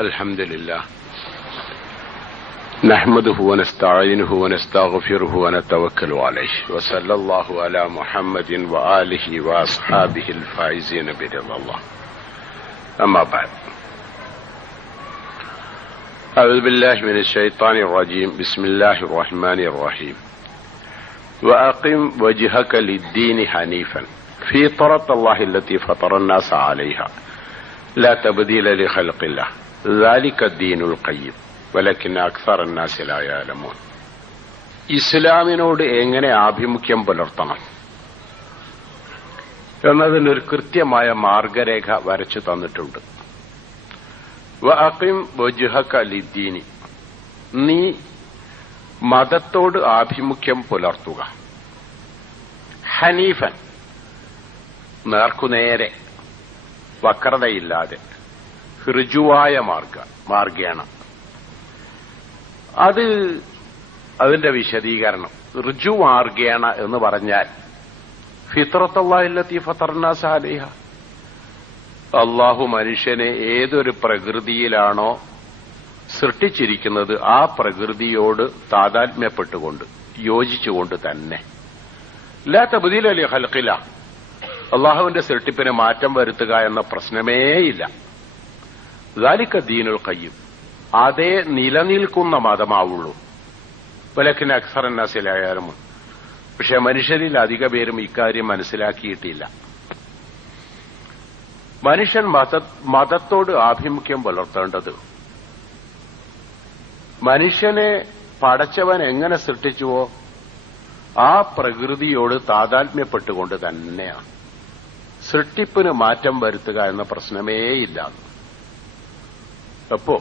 الحمد لله نحمده ونستعينه ونستغفره ونتوكل عليه وصلى الله على محمد وآله وأصحابه الفائزين برضا الله أما بعد أعوذ بالله من الشيطان الرجيم بسم الله الرحمن الرحيم وأقم وجهك للدين حنيفا فطرة الله التي فطر الناس عليها لا تبديل لخلق الله ذلك الدين القيم ولكن أكثر الناس لا يعلمون. ഇസ്ലാമിനോട് എങ്ങനെ ആഭിമുഖ്യം പുലർത്തണം എന്നതിനൊരു കൃത്യമായ മാർഗരേഖ വരച്ചു തന്നിട്ടുണ്ട്. വഅഖിം വജ്ഹക ലിദ്ദീനി, നീ മതത്തോട് ആഭിമുഖ്യം പുലർത്തുക. ഹനീഫൻ, നേർക്കുനേരെ, വക്രതയില്ലാതെ, ഋജുവായ മാർഗേണ. അതിന്റെ വിശദീകരണം ഋജു മാർഗേണ എന്ന് പറഞ്ഞാൽ ഫിത്രത്തുല്ലാഹില്ലത്തി ഫത്തറന്നാസ അലൈഹ, അള്ളാഹു മനുഷ്യനെ ഏതൊരു പ്രകൃതിയിലാണോ സൃഷ്ടിച്ചിരിക്കുന്നത് ആ പ്രകൃതിയോട് താതാത്മ്യപ്പെട്ടുകൊണ്ട് യോജിച്ചുകൊണ്ട് തന്നെ. ലാ തബ്ദീല ലി ഖൽഖില്ല, അള്ളാഹുവിന്റെ സൃഷ്ടിപ്പിന് മാറ്റം വരുത്തുക എന്ന പ്രശ്നമേയില്ല. ദാലിക ദീനുൽ ഖയ്യിം, അതേ നിലനിൽക്കുന്ന മതമാവുള്ളൂ. വലക്കിൻ അക്സറൻ നാസി ലാ യഅലമൂൻ, പക്ഷെ മനുഷ്യരിൽ അധിക പേരും ഇക്കാര്യം മനസ്സിലാക്കിയിട്ടില്ല. മനുഷ്യൻ മതത്തോട് ആഭിമുഖ്യം പുലർത്തേണ്ടത് മനുഷ്യനെ പടച്ചവൻ എങ്ങനെ സൃഷ്ടിച്ചുവോ ആ പ്രകൃതിയോട് താതാത്മ്യപ്പെട്ടുകൊണ്ട് തന്നെയാണ്. സൃഷ്ടിപ്പിന് മാറ്റം വരുത്തുക എന്ന പ്രശ്നമേയില്ല. അപ്പോ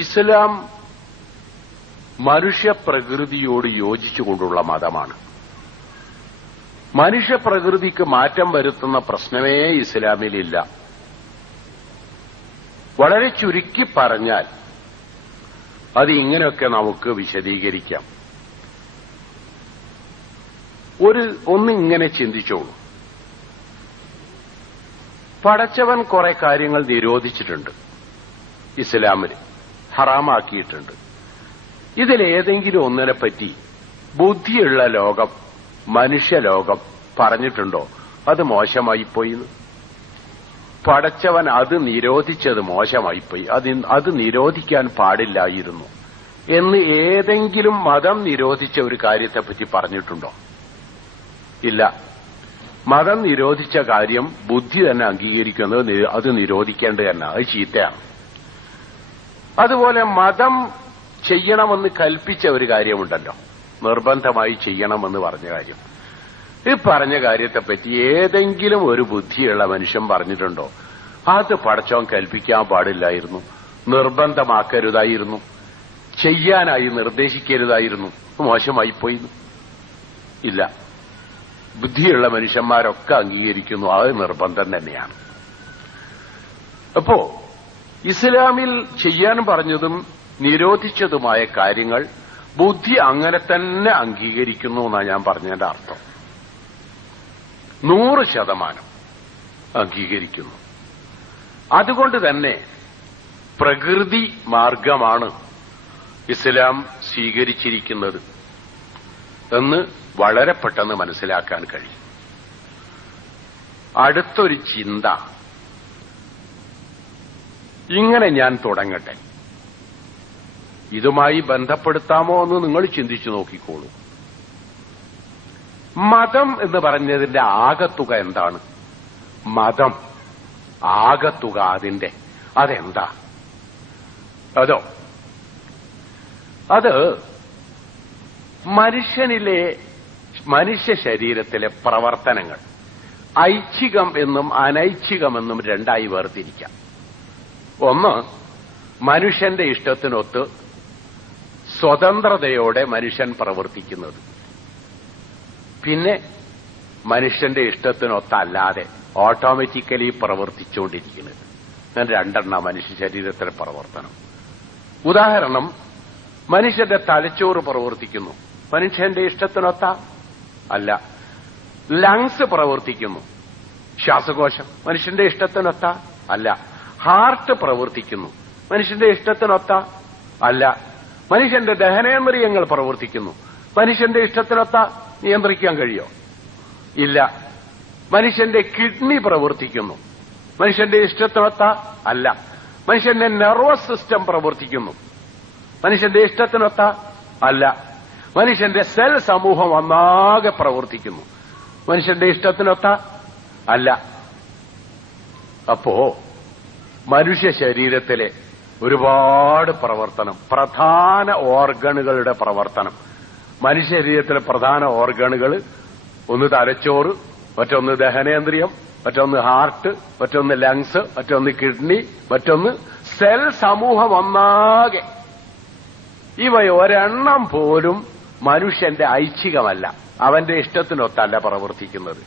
ഇസ്ലാം മനുഷ്യപ്രകൃതിയോട് യോജിച്ചുകൊണ്ടുള്ള മതമാണ്. മനുഷ്യപ്രകൃതിക്ക് മാറ്റം വരുത്തുന്ന പ്രശ്നമേ ഇസ്ലാമിലില്ല. വളരെ ചുരുക്കി പറഞ്ഞാൽ അത് ഇങ്ങനെയൊക്കെ നമുക്ക് വിശദീകരിക്കാം. ഒന്നിങ്ങനെ ചിന്തിച്ചോളൂ. പടച്ചവൻ കുറെ കാര്യങ്ങൾ നിരോധിച്ചിട്ടുണ്ട്, ഇസ്ലാമിൽ ഹറാമാക്കിയിട്ടുണ്ട്. ഇതിലേതെങ്കിലും ഒന്നിനെപ്പറ്റി ബുദ്ധിയുള്ള ലോകം, മനുഷ്യലോകം പറഞ്ഞിട്ടുണ്ടോ അത് മോശമായിപ്പോയി? പടച്ചവൻ അത് നിരോധിച്ചത് മോശമായിപ്പോയി, അത് നിരോധിക്കാൻ പാടില്ലായിരുന്നു എന്ന് ഏതെങ്കിലും മതം നിരോധിച്ച ഒരു കാര്യത്തെപ്പറ്റി പറഞ്ഞിട്ടുണ്ടോ? ഇല്ല. മതം നിരോധിച്ച കാര്യം ബുദ്ധി തന്നെ അംഗീകരിക്കുന്നത് അത് നിരോധിക്കേണ്ടത് തന്നെ, അത് ചീത്തയാണ്. അതുപോലെ മതം ചെയ്യണമെന്ന് കൽപ്പിച്ച ഒരു കാര്യമുണ്ടല്ലോ, നിർബന്ധമായി ചെയ്യണമെന്ന് പറഞ്ഞ കാര്യം. ഈ പറഞ്ഞ കാര്യത്തെപ്പറ്റി ഏതെങ്കിലും ഒരു ബുദ്ധിയുള്ള മനുഷ്യൻ പറഞ്ഞിട്ടുണ്ടോ അത് പടച്ചവൻ കൽപ്പിക്കാൻ പാടില്ലായിരുന്നു, നിർബന്ധമാക്കരുതായിരുന്നു, ചെയ്യാനായി നിർദ്ദേശിക്കരുതായിരുന്നു, മോശമായിപ്പോയി? ഇല്ല. ബുദ്ധിയുള്ള മനുഷ്യന്മാരൊക്കെ അംഗീകരിക്കുന്നു അത് നിർബന്ധം തന്നെയാണ്. അപ്പോ ഇസ്ലാമിൽ ചെയ്യാൻ പറഞ്ഞതും നിരോധിച്ചതുമായ കാര്യങ്ങൾ ബുദ്ധി അങ്ങനെ തന്നെ അംഗീകരിക്കുന്നു എന്നാണ് ഞാൻ പറഞ്ഞതിന്റെ അർത്ഥം. 100% അംഗീകരിക്കുന്നു. അതുകൊണ്ട് തന്നെ പ്രകൃതി മാർഗമാണ് ഇസ്ലാം സ്വീകരിച്ചിരിക്കുന്നത് എന്ന് വളരെ പെട്ടെന്ന് മനസ്സിലാക്കാൻ കഴിയും. അടുത്തൊരു ചിന്ത ഇങ്ങനെ ഞാൻ തുടങ്ങട്ടെ, ഇതുമായി ബന്ധപ്പെടുത്താമോ എന്ന് നിങ്ങൾ ചിന്തിച്ചു നോക്കിക്കോളൂ. മതം എന്ന് പറഞ്ഞതിന്റെ ആകത്തുക എന്താണ്? മതം ആകത്തുക അതെന്താ? അത് മനുഷ്യ ശരീരത്തിലെ പ്രവർത്തനങ്ങൾ ഐച്ഛികം എന്നും അനൈച്ഛികമെന്നും രണ്ടായി വേർതിരിക്കാം. ഒന്ന്, മനുഷ്യന്റെ ഇഷ്ടത്തിനൊത്ത് സ്വതന്ത്രതയോടെ മനുഷ്യൻ പ്രവർത്തിക്കുന്നത്. പിന്നെ മനുഷ്യന്റെ ഇഷ്ടത്തിനൊത്തല്ലാതെ ഓട്ടോമാറ്റിക്കലി പ്രവർത്തിച്ചുകൊണ്ടിരിക്കുന്നത്. ഞാൻ രണ്ടെണ്ണ മനുഷ്യ ശരീരത്തിലെ പ്രവർത്തനം. ഉദാഹരണം, മനുഷ്യന്റെ തലച്ചോറ് പ്രവർത്തിക്കുന്നു, മനുഷ്യന്റെ ഇഷ്ടത്തിനൊത്ത അല്ല. ലങ്സ് പ്രവർത്തിക്കുന്നു, ശ്വാസകോശം മനുഷ്യന്റെ ഇഷ്ടത്തിനൊത്ത അല്ല. ഹാർട്ട് പ്രവർത്തിക്കുന്നു. മനുഷ്യന്റെ ഇഷ്ടത്തിനൊത്ത അല്ല. മനുഷ്യന്റെ ദഹനേന്ദ്രിയങ്ങൾ പ്രവർത്തിക്കുന്നു. മനുഷ്യന്റെ ഇഷ്ടത്തിനൊത്ത നിയന്ത്രിക്കാൻ കഴിയോ? ഇല്ല. മനുഷ്യന്റെ കിഡ്നി പ്രവർത്തിക്കുന്നു. മനുഷ്യന്റെ ഇഷ്ടത്തിനൊത്ത അല്ല. മനുഷ്യന്റെ നെർവസ് സിസ്റ്റം പ്രവർത്തിക്കുന്നു. മനുഷ്യന്റെ ഇഷ്ടത്തിനൊത്ത അല്ല. മനുഷ്യന്റെ സെൽ സമൂഹം ഒന്നാകെ പ്രവർത്തിക്കുന്നു. മനുഷ്യന്റെ ഇഷ്ടത്തിനൊത്ത അല്ല. അപ്പോ മനുഷ്യ ശരീരത്തിലെ ഒരുപാട് പ്രവർത്തനം, പ്രധാന ഓർഗണുകളുടെ പ്രവർത്തനം, മനുഷ്യ ശരീരത്തിലെ പ്രധാന ഓർഗണുകൾ, ഒന്ന് തലച്ചോറ്, മറ്റൊന്ന് ദഹനേന്ദ്രിയം, മറ്റൊന്ന് ഹാർട്ട്, മറ്റൊന്ന് ലങ്സ്, മറ്റൊന്ന് കിഡ്നി, മറ്റൊന്ന് സെൽ സമൂഹം ഒന്നാകെ. ഇവ ഒരെണ്ണം പോലും മനുഷ്യന്റെ ഐച്ഛികമല്ല, അവന്റെ ഇഷ്ടത്തിനൊത്തല്ല പ്രവർത്തിക്കുന്നത്.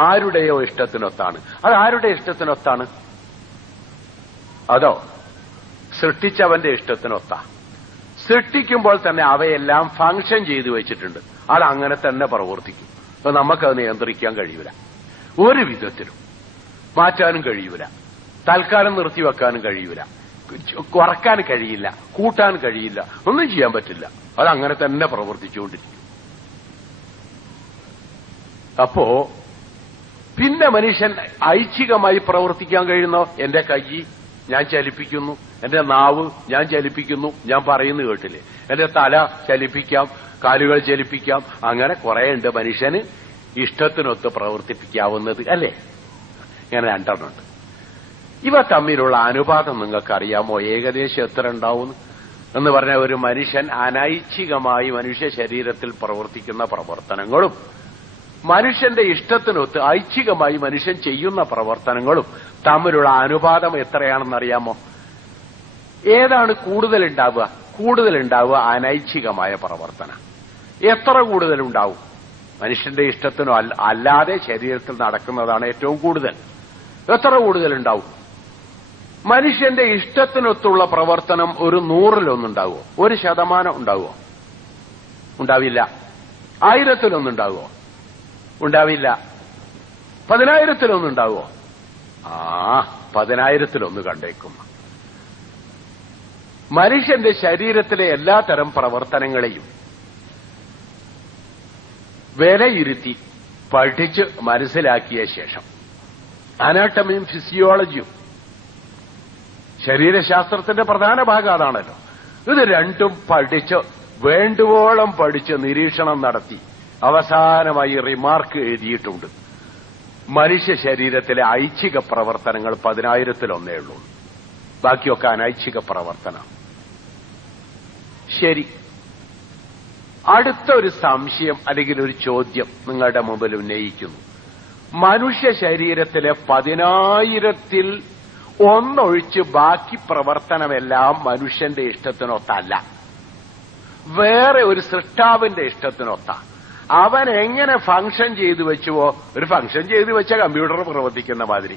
ആരുടെയോ ഇഷ്ടത്തിനൊത്താണ്. അത് ആരുടെ ഇഷ്ടത്തിനൊത്താണ്? അതോ സൃഷ്ടിച്ചവന്റെ ഇഷ്ടത്തിനൊത്ത? സൃഷ്ടിക്കുമ്പോൾ തന്നെ അവയെല്ലാം ഫംഗ്ഷൻ ചെയ്തു വെച്ചിട്ടുണ്ട്. അത് അങ്ങനെ തന്നെ പ്രവർത്തിക്കും. അപ്പൊ നമുക്കത് നിയന്ത്രിക്കാൻ കഴിയൂല, ഒരു വിധത്തിലും മാറ്റാനും കഴിയൂല, തൽക്കാലം നിർത്തിവെക്കാനും കഴിയൂല, കുറക്കാൻ കഴിയില്ല, കൂട്ടാൻ കഴിയില്ല, ഒന്നും ചെയ്യാൻ പറ്റില്ല. അതങ്ങനെ തന്നെ പ്രവർത്തിച്ചുകൊണ്ടിരിക്കും. അപ്പോ പിന്നെ മനുഷ്യൻ ഐച്ഛികമായി പ്രവർത്തിക്കാൻ കഴിയുന്നോ? എന്റെ കൈ ഞാൻ ചലിപ്പിക്കുന്നു, എന്റെ നാവ് ഞാൻ ചലിപ്പിക്കുന്നു, ഞാൻ പറയുന്നു കേട്ടില്ലേ, എന്റെ തല ചലിപ്പിക്കാം, കാലുകൾ ചലിപ്പിക്കാം, അങ്ങനെ കുറെ ഉണ്ട് മനുഷ്യന് ഇഷ്ടത്തിനൊത്ത് പ്രവർത്തിപ്പിക്കാവുന്നത്, അല്ലേ? ഇങ്ങനെ രണ്ടെണ്ണമുണ്ട്. ഇവ തമ്മിലുള്ള അനുപാതം നിങ്ങൾക്കറിയാമോ? ഏകദേശം എത്ര ഉണ്ടാവും എന്ന് പറഞ്ഞാൽ, ഒരു മനുഷ്യൻ അനൈച്ഛികമായി മനുഷ്യ ശരീരത്തിൽ പ്രവർത്തിക്കുന്ന പ്രവർത്തനങ്ങളും മനുഷ്യന്റെ ഇഷ്ടത്തിനൊത്ത് ഐച്ഛികമായി മനുഷ്യൻ ചെയ്യുന്ന പ്രവർത്തനങ്ങളും തമ്മിലുള്ള അനുപാതം എത്രയാണെന്നറിയാമോ? ഏതാണ് കൂടുതലുണ്ടാവുക? കൂടുതലുണ്ടാവുക അനൈച്ഛികമായ പ്രവർത്തനം. എത്ര കൂടുതലുണ്ടാവും? മനുഷ്യന്റെ ഇഷ്ടത്തിനോ അല്ലാതെ ശരീരത്തിൽ നടക്കുന്നതാണ് ഏറ്റവും കൂടുതൽ. എത്ര കൂടുതലുണ്ടാവും? മനുഷ്യന്റെ ഇഷ്ടത്തിനൊത്തുള്ള പ്രവർത്തനം ഒരു 100-1 1% ഉണ്ടാവുമോ? ഉണ്ടാവില്ല. 1000-1 ഉണ്ടാവില്ല. 10,000-1 10,000-1 കണ്ടേക്കും. മനുഷ്യന്റെ ശരീരത്തിലെ എല്ലാത്തരം പ്രവർത്തനങ്ങളെയും വിലയിരുത്തി പഠിച്ച് മനസ്സിലാക്കിയ ശേഷം, അനാട്ടമിയും ഫിസിയോളജിയും ശരീരശാസ്ത്രത്തിന്റെ പ്രധാന ഭാഗം അതാണല്ലോ, ഇത് രണ്ടും പഠിച്ച് വേണ്ടുവോളം പഠിച്ച് നിരീക്ഷണം നടത്തി അവസാനമായി റിമാർക്ക് എഴുതിയിട്ടുണ്ട്. മനുഷ്യ ശരീരത്തിലെ ഐച്ഛിക പ്രവർത്തനങ്ങൾ 10,000-1 ബാക്കിയൊക്കെ അനൈച്ഛിക പ്രവർത്തനം. ശരി, അടുത്ത ഒരു സംശയം അല്ലെങ്കിൽ ഒരു ചോദ്യം നിങ്ങളുടെ മുമ്പിൽ ഉന്നയിക്കുന്നു. മനുഷ്യ ശരീരത്തിലെ 10,000-1 ബാക്കി പ്രവർത്തനമെല്ലാം മനുഷ്യന്റെ ഇഷ്ടത്തിനൊത്തല്ല, വേറെ ഒരു സൃഷ്ടാവിന്റെ ഇഷ്ടത്തിനൊത്ത. അവൻ എങ്ങനെ ഫംഗ്ഷൻ ചെയ്തു വെച്ചുവോ, ഒരു ഫംഗ്ഷൻ ചെയ്തു വെച്ച കമ്പ്യൂട്ടർ പ്രവർത്തിക്കുന്ന മാതിരി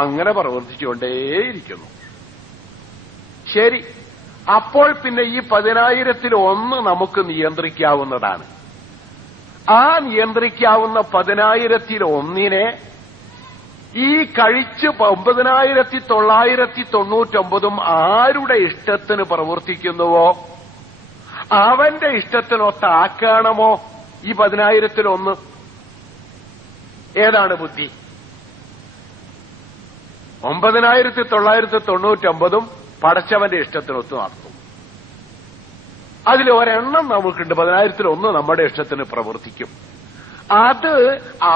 അങ്ങനെ പ്രവർത്തിച്ചുകൊണ്ടേയിരിക്കുന്നു. ശരി, അപ്പോൾ പിന്നെ ഈ 10,000-1 നമുക്ക് നിയന്ത്രിക്കാവുന്നതാണ്. ആ നിയന്ത്രിക്കാവുന്ന 10,000-1 ഈ കഴിച്ച് 9,999 ആരുടെ ഇഷ്ടത്തിന് പ്രവർത്തിക്കുന്നുവോ അവന്റെ ഇഷ്ടത്തിനൊത്താക്കണമോ ഈ 10,000-1? ഏതാണ് ബുദ്ധി? 9,999 പടച്ചവന്റെ ഇഷ്ടത്തിനൊത്ത് നടത്തും. അതിൽ ഒരെണ്ണം നമുക്കുണ്ട്, 10,000-1 നമ്മുടെ ഇഷ്ടത്തിന് പ്രവർത്തിക്കും. അത്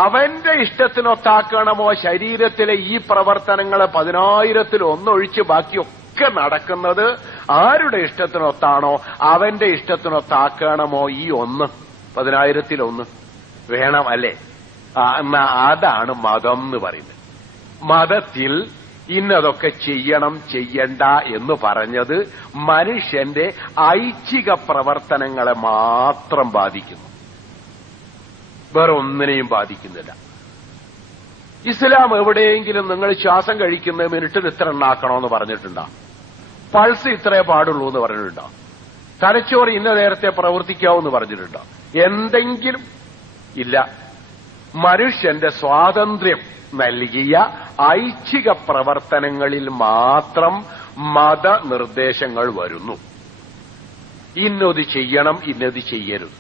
അവന്റെ ഇഷ്ടത്തിനൊത്താക്കണമോ? ശരീരത്തിലെ ഈ പ്രവർത്തനങ്ങളെ 10,000-1 ബാക്കിയൊക്കെ നടക്കുന്നത് ആരുടെ ഇഷ്ടത്തിനൊത്താണോ അവന്റെ ഇഷ്ടത്തിനൊത്താക്കണമോ ഈ 10,000-1 വേണം, അല്ലേ? അതാണ് മതം എന്ന് പറയുന്നത്. മതത്തിൽ ഇന്നതൊക്കെ ചെയ്യണം ചെയ്യണ്ട എന്ന് പറഞ്ഞത് മനുഷ്യന്റെ ഐച്ഛിക പ്രവർത്തനങ്ങളെ മാത്രം ബാധിക്കുന്നു, വേറെ ഒന്നിനെയും ബാധിക്കുന്നില്ല. ഇസ്ലാം എവിടെയെങ്കിലും നിങ്ങൾ ശ്വാസം കഴിക്കുന്ന മിനിറ്റിൽ ഇത്ര എണ്ണാക്കണമെന്ന് പറഞ്ഞിട്ടുണ്ടോ? പൾസ് ഇത്രേ പാടുള്ളൂ എന്ന് പറഞ്ഞിട്ടുണ്ടോ? തലച്ചോറ് ഇന്ന നേരത്തെ പ്രവർത്തിക്കാവൂന്ന് പറഞ്ഞിട്ടുണ്ടോ? എന്തെങ്കിലും ഇല്ല. മനുഷ്യന്റെ സ്വാതന്ത്ര്യം നൽകിയ ഐച്ഛിക പ്രവർത്തനങ്ങളിൽ മാത്രം മതനിർദ്ദേശങ്ങൾ വരുന്നു. ഇന്നത് ചെയ്യണം, ഇന്നത് ചെയ്യരുത്,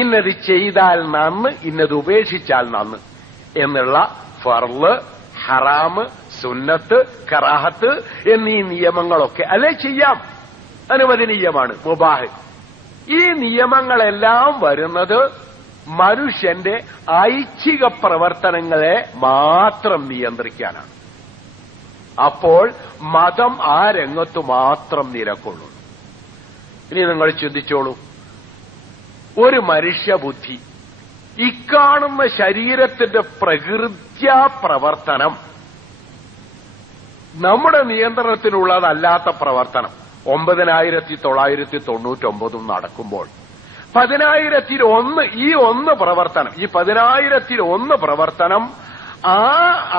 ഇന്നത് ചെയ്താൽ നന്ന്, ഇന്നത് ഉപേക്ഷിച്ചാൽ നന്ന് എന്നുള്ള ഫർള്, ഹറാമ്, സുന്നത്ത്, കറാഹത്ത് എന്നീ നിയമങ്ങളൊക്കെ അല്ലെ ചെയ്യാം, അനുവദനീയമാണ്, മുബാഹ്. ഈ നിയമങ്ങളെല്ലാം വരുന്നത് മനുഷ്യന്റെ ഐച്ഛിക പ്രവർത്തനങ്ങളെ മാത്രം നിയന്ത്രിക്കാനാണ്. അപ്പോൾ മതം ആ രംഗത്ത് മാത്രം നിലകൊള്ളുന്നു. ഇനി നിങ്ങൾ ചിന്തിച്ചോളൂ, ഒരു മനുഷ്യബുദ്ധി ഇക്കാണുന്ന ശരീരത്തിന്റെ പ്രകൃത്യാ പ്രവർത്തനം നമ്മുടെ നിയന്ത്രണത്തിനുള്ളതല്ലാത്ത പ്രവർത്തനം 9999 നടക്കുമ്പോൾ 10,001 ഈ പ്രവർത്തനം, ഈ 10,001 പ്രവർത്തനം ആ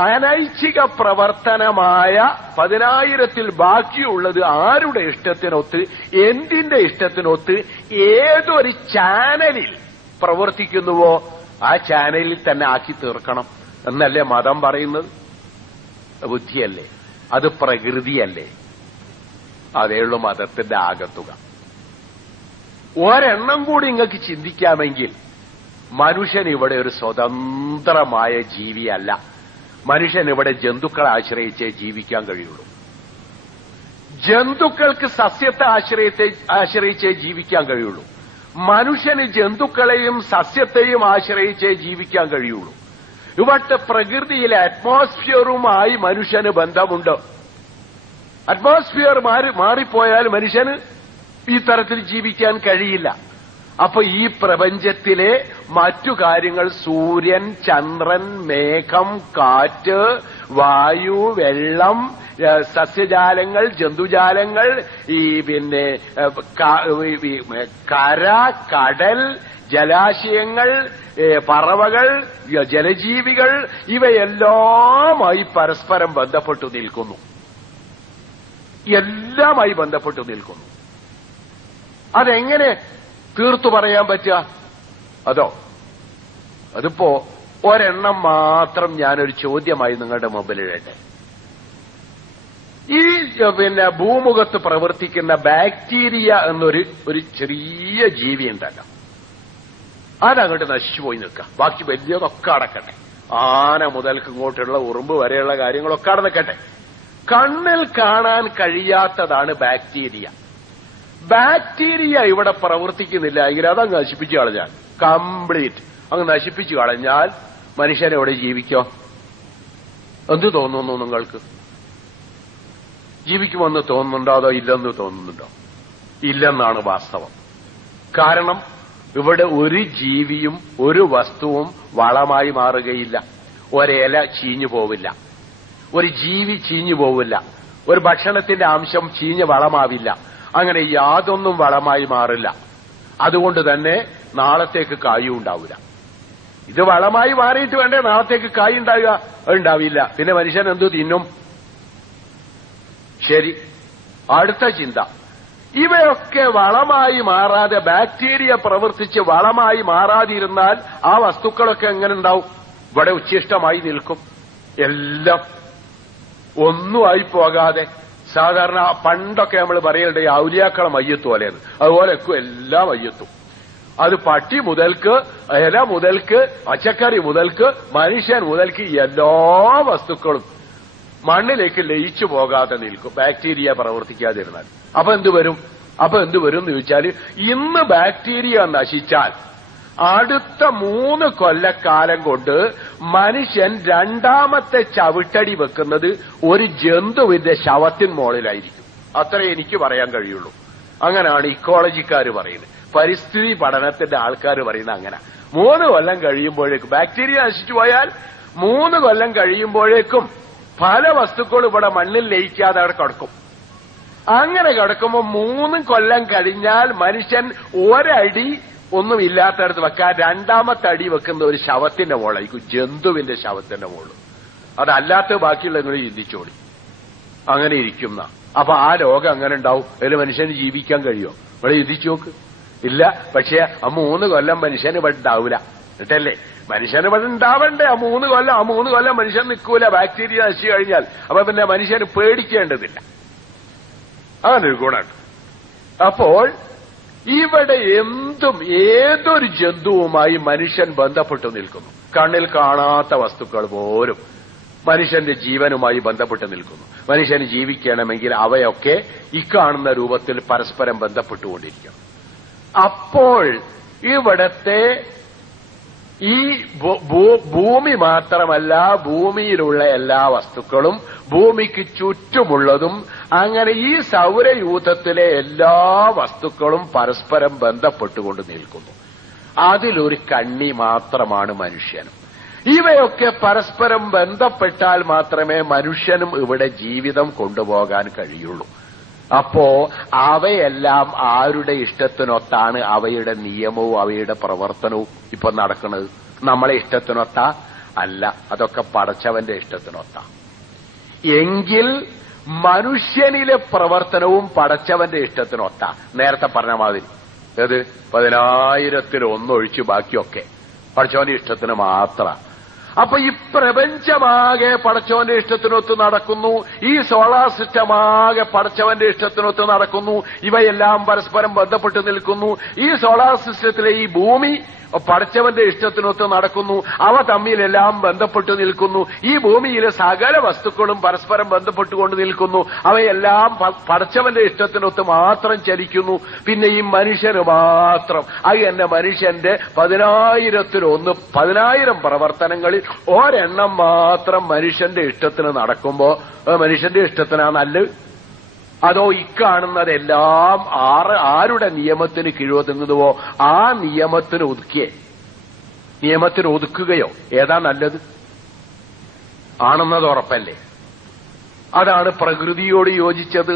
അനൈച്ഛിക പ്രവർത്തനമായ 10,000 ബാക്കിയുള്ളത് ആരുടെ ഇഷ്ടത്തിനൊത്ത്, എന്തിന്റെ ഇഷ്ടത്തിനൊത്ത് ഏതൊരു ചാനലിൽ പ്രവർത്തിക്കുന്നുവോ ആ ചാനലിൽ തന്നെ ആക്കി തീർക്കണം എന്നല്ലേ മതം പറയുന്നത്? ബുദ്ധിയല്ലേ അത്? പ്രകൃതിയല്ലേ? അതേയുള്ളൂ മതത്തിന്റെ ആകത്തുക. ഒരെണ്ണം കൂടി നിങ്ങൾക്ക് ചിന്തിക്കാമെങ്കിൽ മനുഷ്യൻ ഇവിടെ ഒരു സ്വതന്ത്രമായ ജീവിയല്ല. മനുഷ്യൻ ഇവിടെ ജന്തുക്കളെ ആശ്രയിച്ചേ ജീവിക്കാൻ കഴിയുള്ളൂ. ജന്തുക്കൾക്ക് സസ്യത്തെ ആശ്രയിച്ചേ ജീവിക്കാൻ കഴിയുള്ളൂ. മനുഷ്യന് ജന്തുക്കളെയും സസ്യത്തെയും ആശ്രയിച്ചേ ജീവിക്കാൻ കഴിയുള്ളൂ. ഇവിടുത്തെ പ്രകൃതിയിലെ അറ്റ്മോസ്ഫിയറുമായി മനുഷ്യന് ബന്ധമുണ്ട്. അറ്റ്മോസ്ഫിയർ മാറിപ്പോയാൽ മനുഷ്യന് ഈ തരത്തിൽ ജീവിക്കാൻ കഴിയില്ല. അപ്പൊ ഈ പ്രപഞ്ചത്തിലെ മറ്റു കാര്യങ്ങൾ, സൂര്യൻ, ചന്ദ്രൻ, മേഘം, കാറ്റ്, വായു, വെള്ളം, സസ്യജാലങ്ങൾ, ജന്തുജാലങ്ങൾ, ഈ കര, കടൽ, ജലാശയങ്ങൾ, പറവകൾ, ജലജീവികൾ ഇവയെല്ലാമായി പരസ്പരം ബന്ധപ്പെട്ടു നിൽക്കുന്നു. എല്ലാമായി ബന്ധപ്പെട്ടു നിൽക്കുന്നു. അതെങ്ങനെ തീർത്തു പറയാൻ പറ്റുക? അതിപ്പോ ഒരെണ്ണം മാത്രം ഞാനൊരു ചോദ്യമായി നിങ്ങളുടെ മുമ്പിലിടട്ടെ. ഈ ഭൂമുഖത്ത് പ്രവർത്തിക്കുന്ന ബാക്ടീരിയ എന്നൊരു ചെറിയ ജീവി ഉണ്ടല്ലോ, അതങ്ങോട്ട് നശിച്ചുപോയി നിൽക്കാം. ബാക്കി വലിയതൊക്കെ അടക്കട്ടെ. ആന മുതൽക്ക് ഇങ്ങോട്ടുള്ള ഉറുമ്പ് വരെയുള്ള കാര്യങ്ങളൊക്കെ അവിടെ നിൽക്കട്ടെ. കണ്ണിൽ കാണാൻ കഴിയാത്തതാണ് ബാക്ടീരിയ. ബാക്ടീരിയ ഇവിടെ പ്രവർത്തിക്കുന്നില്ല എങ്കിൽ അതങ്ങ് നശിപ്പിച്ചു കളഞ്ഞാൽ, കംപ്ലീറ്റ് അങ്ങ് നശിപ്പിച്ചു കളഞ്ഞാൽ മനുഷ്യനെ എവിടെ ജീവിക്കോ? എന്ത് തോന്നുന്നു നിങ്ങൾക്ക്? ജീവിക്കുമെന്ന് തോന്നുന്നുണ്ടോ അതോ ഇല്ലെന്ന് തോന്നുന്നുണ്ടോ? ഇല്ലെന്നാണ് വാസ്തവം. കാരണം ഇവിടെ ഒരു ജീവിയും ഒരു വസ്തുവും വളമായി മാറുകയില്ല. ഒരില ചീഞ്ഞു പോവില്ല, ഒരു ജീവി ചീഞ്ഞു പോവില്ല, ഒരു ഭക്ഷണത്തിന്റെ അംശം ചീഞ്ഞ് വളമാവില്ല. അങ്ങനെ യാതൊന്നും വളമായി മാറില്ല. അതുകൊണ്ട് തന്നെ നാളത്തേക്ക് കായും ഉണ്ടാവില്ല. ഇത് വളമായി മാറിയിട്ട് വേണ്ടേ നാളത്തേക്ക് കായ് ഉണ്ടാവുക? ഉണ്ടാവില്ല. പിന്നെ മനുഷ്യൻ എന്തു തിന്നും? ശരി, അടുത്ത ചിന്ത. ഇവയൊക്കെ വളമായി മാറാതെ, ബാക്ടീരിയ പ്രവർത്തിച്ച് വളമായി മാറാതിരുന്നാൽ ആ വസ്തുക്കളൊക്കെ എങ്ങനെ ഉണ്ടാവും? ഇവിടെ ഉച്ഛിഷ്ടമായി നിൽക്കും. എല്ലാം ഒന്നുമായി പോകാതെ. സാധാരണ പണ്ടൊക്കെ നമ്മൾ പറയലുണ്ട് ഈ ഔലിയാക്കളെ മയ്യത്ത് പോലെയാണ്. അതുപോലെയൊക്കെ എല്ലാം മയ്യത്തും. അത് പട്ടി മുതൽക്ക്, ഇല മുതൽക്ക്, പച്ചക്കറി മുതൽക്ക്, മനുഷ്യൻ മുതൽക്ക് എല്ലാ വസ്തുക്കളും മണ്ണിലേക്ക് ലയിച്ചു പോകാതെ നിൽക്കും, ബാക്ടീരിയ പ്രവർത്തിക്കാതിരുന്നാൽ. അപ്പൊ എന്ത് വരും എന്ന് ചോദിച്ചാൽ, ഇന്ന് ബാക്ടീരിയ നശിച്ചാൽ അടുത്ത 3 കൊല്ലക്കാലം കൊണ്ട് മനുഷ്യൻ രണ്ടാമത്തെ ചവിട്ടടി വെക്കുന്നത് ഒരു ജന്തുവിന്റെ ശവത്തിന് മുകളിലായിരിക്കും. അത്രേ എനിക്ക് പറയാൻ കഴിയുള്ളൂ. അങ്ങനെയാണ് ഇക്കോളജിക്കാർ പറയുന്നത്, പരിസ്ഥിതി പഠനത്തിന്റെ ആൾക്കാർ പറയുന്നത്. അങ്ങനെ 3 കൊല്ലം കഴിയുമ്പോഴേക്കും ബാക്ടീരിയ നശിച്ചു പോയാൽ 3 കൊല്ലം കഴിയുമ്പോഴേക്കും പല വസ്തുക്കളും ഇവിടെ മണ്ണിൽ ലയിക്കാതെ അവിടെ കിടക്കും. അങ്ങനെ കിടക്കുമ്പോൾ 3 കൊല്ലം കഴിഞ്ഞാൽ മനുഷ്യൻ ഒരടി ഒന്നുമില്ലാത്തടത്ത് വെക്കാൻ രണ്ടാമത്തെ അടി വെക്കുന്ന ഒരു ശവത്തിന്റെ മുകളായിരിക്കും, ജന്തുവിന്റെ ശവത്തിന്റെ മുകളിൽ. അതല്ലാത്ത ബാക്കിയുള്ള നിങ്ങൾ ചിന്തിച്ചോളി. അങ്ങനെ ഇരിക്കുന്ന അപ്പൊ ആ ലോകം അങ്ങനെ ഉണ്ടാവും. അതിൽ മനുഷ്യന് ജീവിക്കാൻ കഴിയുമോ? ഇവിടെ ചിന്തിച്ചു നോക്ക്. ഇല്ല. പക്ഷെ ആ 3 കൊല്ലം മനുഷ്യന് ഇവിടെ ഉണ്ടാവില്ല. എന്നിട്ടല്ലേ മനുഷ്യന് ഇവിടെ ഉണ്ടാവണ്ടേ ആ 3 കൊല്ലം മനുഷ്യൻ നിൽക്കൂല ബാക്ടീരിയ നശിച്ചു കഴിഞ്ഞാൽ. അപ്പൊ പിന്നെ മനുഷ്യന് പേടിക്കേണ്ടതില്ല. അങ്ങനൊരു ഗുണമുണ്ട്. അപ്പോൾ ഇവിടെ എന്തും ഏതൊരു ജന്തുവുമായി മനുഷ്യൻ ബന്ധപ്പെട്ടു നിൽക്കുന്നു. കണ്ണിൽ കാണാത്ത വസ്തുക്കൾ പോലും മനുഷ്യന്റെ ജീവനുമായി ബന്ധപ്പെട്ട് നിൽക്കുന്നു. മനുഷ്യന് ജീവിക്കണമെങ്കിൽ അവയൊക്കെ ഇക്കാണുന്ന രൂപത്തിൽ പരസ്പരം ബന്ധപ്പെട്ടുകൊണ്ടിരിക്കണം. അപ്പോൾ ഇവിടത്തെ ഈ ഭൂമി മാത്രമല്ല, ഭൂമിയിലുള്ള എല്ലാ വസ്തുക്കളും ഭൂമിക്ക് ചുറ്റുമുള്ളതും അങ്ങനെ ഈ സൗരയൂഥത്തിലെ എല്ലാ വസ്തുക്കളും പരസ്പരം ബന്ധപ്പെട്ടുകൊണ്ട് നിൽക്കുന്നു. അതിലൊരു കണ്ണി മാത്രമാണ് മനുഷ്യനും. ഇവയൊക്കെ പരസ്പരം ബന്ധപ്പെട്ടാൽ മാത്രമേ മനുഷ്യനും ഇവിടെ ജീവിതം കൊണ്ടുപോകാൻ കഴിയുള്ളൂ. അപ്പോ അവയെല്ലാം ആരുടെ ഇഷ്ടത്തിനൊത്താണ് അവയുടെ നിയമവും അവയുടെ പ്രവർത്തനവും ഇപ്പൊ നടക്കുന്നത്? നമ്മളെ ഇഷ്ടത്തിനൊത്താ അല്ല, അതൊക്കെ പടച്ചവന്റെ ഇഷ്ടത്തിനൊത്താ. എങ്കിൽ മനുഷ്യനിലെ പ്രവർത്തനവും പടച്ചവന്റെ ഇഷ്ടത്തിനൊത്താ. നേരത്തെ പറഞ്ഞ മാതിരി ഏത് 10,000-1 ഒഴിച്ച് ബാക്കിയൊക്കെ പടച്ചവന്റെ ഇഷ്ടത്തിന് മാത്രം. അപ്പൊ ഈ പ്രപഞ്ചമാകെ പടച്ചവന്റെ ഇഷ്ടത്തിനൊത്ത് നടക്കുന്നു. ഈ സോളാർ സിസ്റ്റമാകെ പടച്ചവന്റെ ഇഷ്ടത്തിനൊത്ത് നടക്കുന്നു. ഇവയെല്ലാം പരസ്പരം ബന്ധപ്പെട്ട് നിൽക്കുന്നു. ഈ സോളാർ സിസ്റ്റത്തിലെ ഈ ഭൂമി പടച്ചവന്റെ ഇഷ്ടത്തിനൊത്ത് നടക്കുന്നു. അവ തമ്മിലെല്ലാം ബന്ധപ്പെട്ടു നിൽക്കുന്നു. ഈ ഭൂമിയിലെ സകല വസ്തുക്കളും പരസ്പരം ബന്ധപ്പെട്ടുകൊണ്ട് നിൽക്കുന്നു. അവയെല്ലാം പടച്ചവന്റെ ഇഷ്ടത്തിനൊത്ത് മാത്രം ചലിക്കുന്നു. പിന്നെ ഈ മനുഷ്യന് മാത്രം അത് എന്നെ മനുഷ്യന്റെ 10,000-1 പ്രവർത്തനങ്ങളിൽ ഒരെണ്ണം മാത്രം മനുഷ്യന്റെ ഇഷ്ടത്തിന് നടക്കുമ്പോ മനുഷ്യന്റെ ഇഷ്ടത്തിനാ നല്ലത്? അതോ ഇക്കാണുന്നതെല്ലാം ആരുടെ നിയമത്തിന് കീഴൊതുങ്ങുന്നുവോ ആ നിയമത്തിന് ഒതുക്കുകയോ ഏതാ നല്ലത്? ആണെന്നത് ഉറപ്പല്ലേ? അതാണ് പ്രകൃതിയോട് യോജിച്ചത്.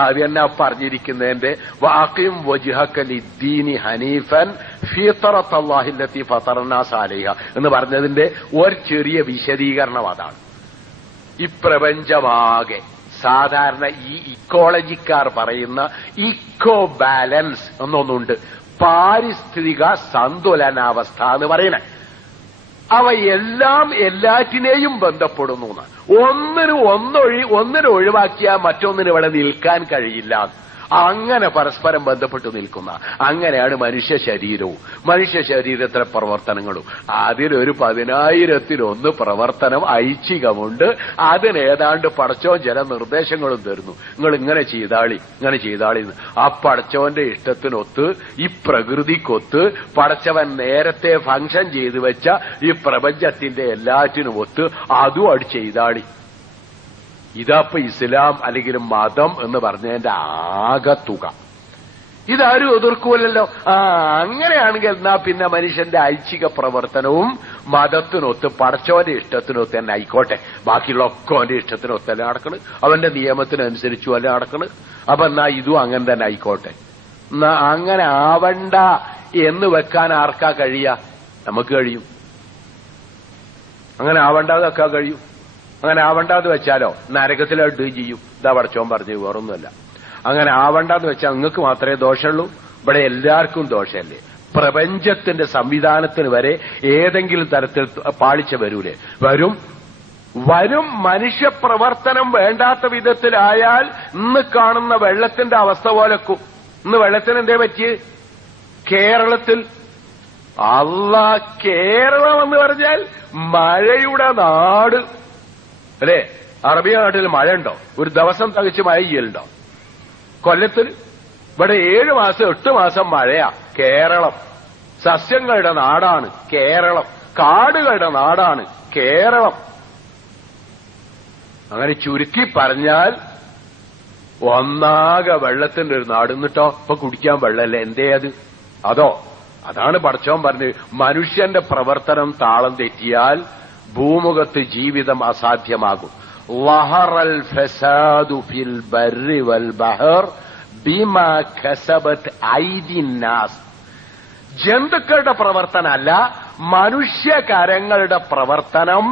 അത് തന്നെ പറഞ്ഞിരിക്കുന്നതിന്റെ വാഖിം വജ്ഹക ലിദ്ദീനി ഹനീഫൻ ഫിത്രത്തല്ലാഹി അല്ലതി ഫതറന്നാസ അലൈഹ എന്ന് പറഞ്ഞതിന്റെ ഒരു ചെറിയ വിശദീകരണം അതാണ്. ഈ പ്രപഞ്ചമാകെ സാധാരണ ഈ ഇക്കോളജിക്കാർ പറയുന്ന ഇക്കോ ബാലൻസ് എന്നൊന്നുണ്ട്. പാരിസ്ഥിതിക സന്തുലനാവസ്ഥ എന്ന് പറയണേ. അവയെല്ലാം എല്ലാറ്റിനെയും ബന്ധപ്പെടുന്നു. ഒന്നിനെ ഒഴിവാക്കിയാൽ മറ്റൊന്നിന് ഇവിടെ നിൽക്കാൻ കഴിയില്ല. അങ്ങനെ പരസ്പരം ബന്ധപ്പെട്ടു നിൽക്കുന്ന അങ്ങനെയാണ് മനുഷ്യ ശരീരവും മനുഷ്യ ശരീരത്തിലെ പ്രവർത്തനങ്ങളും. അതിലൊരു 10,000-1 പ്രവർത്തനം ഐച്ഛികമുണ്ട്. അതിനേതാണ്ട് പടച്ചോൻ ചില നിർദ്ദേശങ്ങളും തരുന്നു. നിങ്ങൾ ഇങ്ങനെ ചെയ്താളി. ആ പടച്ചവന്റെ ഇഷ്ടത്തിനൊത്ത് ഈ പ്രകൃതിക്കൊത്ത് പടച്ചവൻ നേരത്തെ ഫംഗ്ഷൻ ചെയ്തു വെച്ച ഈ പ്രപഞ്ചത്തിന്റെ എല്ലാറ്റിനും ഒത്ത് അതും അടി ചെയ്താളി. ഇതപ്പൊ ഇസ്ലാം അല്ലെങ്കിൽ മതം എന്ന് പറഞ്ഞതിന്റെ ആകത്തുക. ഇതാരും എതിർക്കൂലല്ലോ. അങ്ങനെയാണെങ്കിൽ എന്നാ പിന്നെ മനുഷ്യന്റെ ഐച്ഛിക പ്രവർത്തനവും മതത്തിനൊത്ത് പടച്ചവന്റെ ഇഷ്ടത്തിനൊത്ത് തന്നെ ആയിക്കോട്ടെ. ബാക്കിയുള്ള ഒക്കെ അവന്റെ ഇഷ്ടത്തിനൊത്തല്ലേ നടക്കണ്, അവന്റെ നിയമത്തിനനുസരിച്ചു അല്ലേ നടക്കണ്. അപ്പൊ എന്നാ ഇതും അങ്ങനെ തന്നെ ആയിക്കോട്ടെ. എന്നാ അങ്ങനെ ആവണ്ട എന്ന് വെക്കാൻ ആർക്കാ കഴിയാ? നമുക്ക് കഴിയും. അങ്ങനെ ആവണ്ടാതെ വെക്കാൻ കഴിയും. അങ്ങനെ ആവണ്ടാന്ന് വെച്ചാലോ നരകത്തിലിടുകയും ചെയ്യും. ഇതാ പടച്ചോൻ പറഞ്ഞു, വേറൊന്നുമല്ല. അങ്ങനെ ആവണ്ടാന്ന് വെച്ചാൽ നിങ്ങൾക്ക് മാത്രമേ ദോഷമുള്ളൂ, ഇവിടെ എല്ലാവർക്കും ദോഷമല്ലേ. പ്രപഞ്ചത്തിന്റെ സംവിധാനത്തിന് വരെ ഏതെങ്കിലും തരത്തിൽ പാളിച്ച വരൂലേ? വരും. മനുഷ്യപ്രവർത്തനം വേണ്ടാത്ത വിധത്തിലായാൽ ഇന്ന് കാണുന്ന വെള്ളത്തിന്റെ അവസ്ഥ പോലെക്കും. ഇന്ന് വെള്ളത്തിന് എന്തേ പറ്റിയത്? കേരളത്തിൽ കേരളം എന്ന് പറഞ്ഞാൽ മഴയുടെ നാട് അല്ലേ? അറബിയ നാട്ടിൽ മഴ ഉണ്ടോ? ഒരു ദിവസം തകച്ച് മഴ ചെയ്യലുണ്ടോ? കൊല്ലത്തിൽ ഇവിടെ 7 മാസം 8 മാസം മഴയാ. കേരളം സസ്യങ്ങളുടെ നാടാണ് കേരളം, കാടുകളുടെ നാടാണ് കേരളം. അങ്ങനെ ചുരുക്കി പറഞ്ഞാൽ ഒന്നാകെ വെള്ളത്തിന്റെ ഒരു നാട്. എന്നിട്ടോ ഇപ്പൊ കുടിക്കാൻ വെള്ളമല്ലേ? എന്തേ അതാണ് പടച്ചോൻ പറഞ്ഞത്. മനുഷ്യന്റെ പ്രവർത്തനം താളം തെറ്റിയാൽ ഭൂമുഖത്ത് ജീവിതം അസാധ്യമാകും. വഹറൽ ഫസാദു ഫിൽ ബർരി വൽ ബഹർ ബിമാ കസബത് ഐദിന്നാസ്. ജന്തുക്കളുടെ പ്രവർത്തനമല്ല, മനുഷ്യകരങ്ങളുടെ പ്രവർത്തനം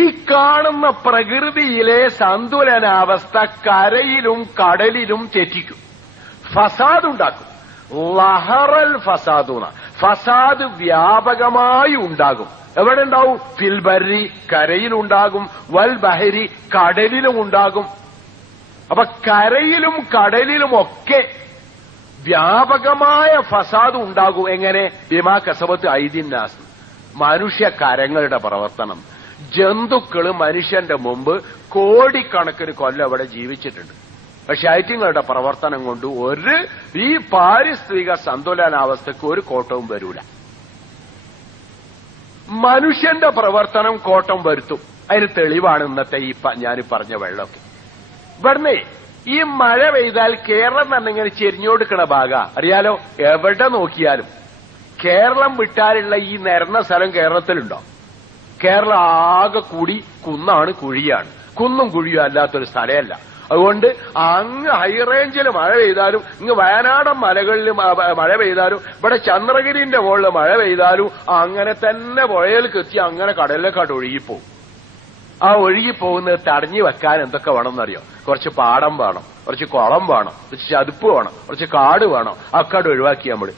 ഈ കാണുന്ന പ്രകൃതിയിലെ സന്തുലനാവസ്ഥ കരയിലും കടലിലും തെറ്റിക്കും, ഫസാദുണ്ടാക്കും. ലഹറൽ ഫസാദൂന, ഫസാദ് വ്യാപകമായി ഉണ്ടാകും. എവിടെ ഉണ്ടാവും? ഫിൽ ബർരി, കരയിലുണ്ടാകും, വൽ ബഹരി, കടലിലും ഉണ്ടാകും. അപ്പൊ കരയിലും കടലിലും ഒക്കെ വ്യാപകമായ ഫസാദ് ഉണ്ടാകും. എങ്ങനെ? ബിമാ കസബത്ത് ഐദിന്നാസ്, മനുഷ്യ കരങ്ങളുടെ പ്രവർത്തനം. ജന്തുക്കള് മനുഷ്യന്റെ മുമ്പ് കോടിക്കണക്കിന് കൊല്ലം അവിടെ ജീവിച്ചിട്ടുണ്ട്. പക്ഷെ ഐറ്റിങ്ങളുടെ പ്രവർത്തനം കൊണ്ട് ഈ പാരിസ്ഥിതിക സന്തുലനാവസ്ഥക്ക് ഒരു കോട്ടവും വരൂല. മനുഷ്യന്റെ പ്രവർത്തനം കോട്ടം വരുത്തും. അതിന് തെളിവാണ് ഇന്നത്തെ ഞാൻ പറഞ്ഞ വെള്ളമൊക്കെ. ഇവിടുന്ന് ഈ മഴ പെയ്താൽ കേരളം തന്നെ ഇങ്ങനെ ചെരിഞ്ഞോടുക്കണ ഭാഗ അറിയാലോ. എവിടെ നോക്കിയാലും കേരളം വിട്ടാലുള്ള ഈ നിരന്ന സ്ഥലം കേരളത്തിലുണ്ടോ? കേരളം ആകെ കൂടി കുന്നാണ്, കുഴിയാണ്. കുന്നും കുഴിയും അല്ലാത്തൊരു സ്ഥലമല്ല. അതുകൊണ്ട് അങ്ങ് ഹൈറേഞ്ചിൽ മഴ പെയ്താലും, ഇങ്ങ് വയനാടൻ മലകളിൽ മഴ പെയ്താലും, ഇവിടെ ചന്ദ്രഗിരിന്റെ മുകളിൽ മഴ പെയ്താലും അങ്ങനെ തന്നെ പുഴയിലേക്ക് എത്തി അങ്ങനെ കടലിലേക്കാട്ട് ഒഴുകിപ്പോവും. ആ ഒഴുകിപ്പോകുന്നത് തടഞ്ഞു വെക്കാൻ എന്തൊക്കെ വേണമെന്നറിയോ? കുറച്ച് പാടം വേണം, കുറച്ച് കുളം വേണം, കുറച്ച് ചതുപ്പ് വേണം, കുറച്ച് കാട് വേണം. അക്കാട് ഒഴിവാക്കി നമ്മള്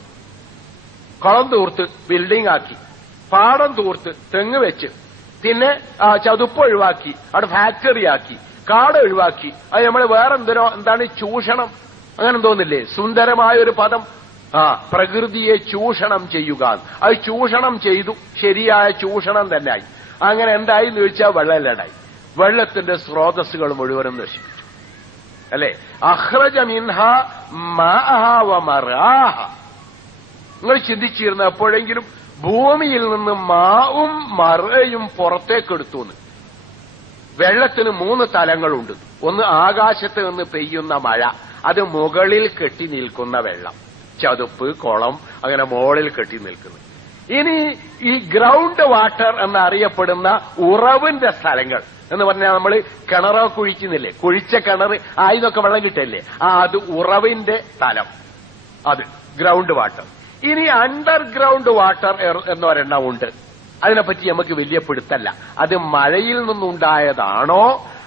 കുളം തൂർത്ത് ബിൽഡിംഗ് ആക്കി, പാടം തൂർത്ത് തെങ്ങ് വെച്ച്, പിന്നെ ചതുപ്പ് ഒഴിവാക്കി അവിടെ ഫാക്ടറി ആക്കി, കാട് ഒഴിവാക്കി. അത് നമ്മൾ എന്താണ് ചൂഷണം, അങ്ങനെ തോന്നില്ലേ? സുന്ദരമായ ഒരു പദം. പ്രകൃതിയെ ചൂഷണം ചെയ്യുക. അത് ചൂഷണം ചെയ്തു, ശരിയായ ചൂഷണം തന്നെ ആയി. അങ്ങനെ എന്തായി എന്ന് ചോദിച്ചാൽ വെള്ളമില്ലാണ്ടായി. വെള്ളത്തിന്റെ സ്രോതസ്സുകൾ മുഴുവനും നശിപ്പിച്ചു. അല്ലെ? അഖ്റജ മിൻഹ മാഅഹ വമറാഹ. നിങ്ങൾ ചിന്തിച്ചിരുന്ന എപ്പോഴെങ്കിലും ഭൂമിയിൽ നിന്ന് മാവും മറയും പുറത്തേക്കെടുത്തു? വെള്ളത്തിന് 3 തലങ്ങളുണ്ട്. ഒന്ന് ആകാശത്ത് നിന്ന് പെയ്യുന്ന മഴ, അത് മുകളിൽ കെട്ടി നിൽക്കുന്ന വെള്ളം, ചതുപ്പ്, കുളം, അങ്ങനെ മുകളിൽ കെട്ടി നിൽക്കുന്നത്. ഇനി ഈ ഗ്രൗണ്ട് വാട്ടർ എന്നറിയപ്പെടുന്ന ഉറവിന്റെ സ്ഥലങ്ങൾ എന്ന് പറഞ്ഞാൽ നമ്മൾ കിണറോ കുഴിക്കുന്നില്ലേ, കുഴിച്ച കിണർ ആയിന്നൊക്കെ വെള്ളം കിട്ടല്ലേ, അത് ഉറവിന്റെ തലം, അത് ഗ്രൗണ്ട് വാട്ടർ. ഇനി അണ്ടർഗ്രൗണ്ട് വാട്ടർ എന്നൊരെണ്ണം ഉണ്ട്. അതിനെപ്പറ്റി നമുക്ക് വലിയ പിടുത്തല്ല. അത് മഴയിൽ നിന്നുണ്ടായതാണോ?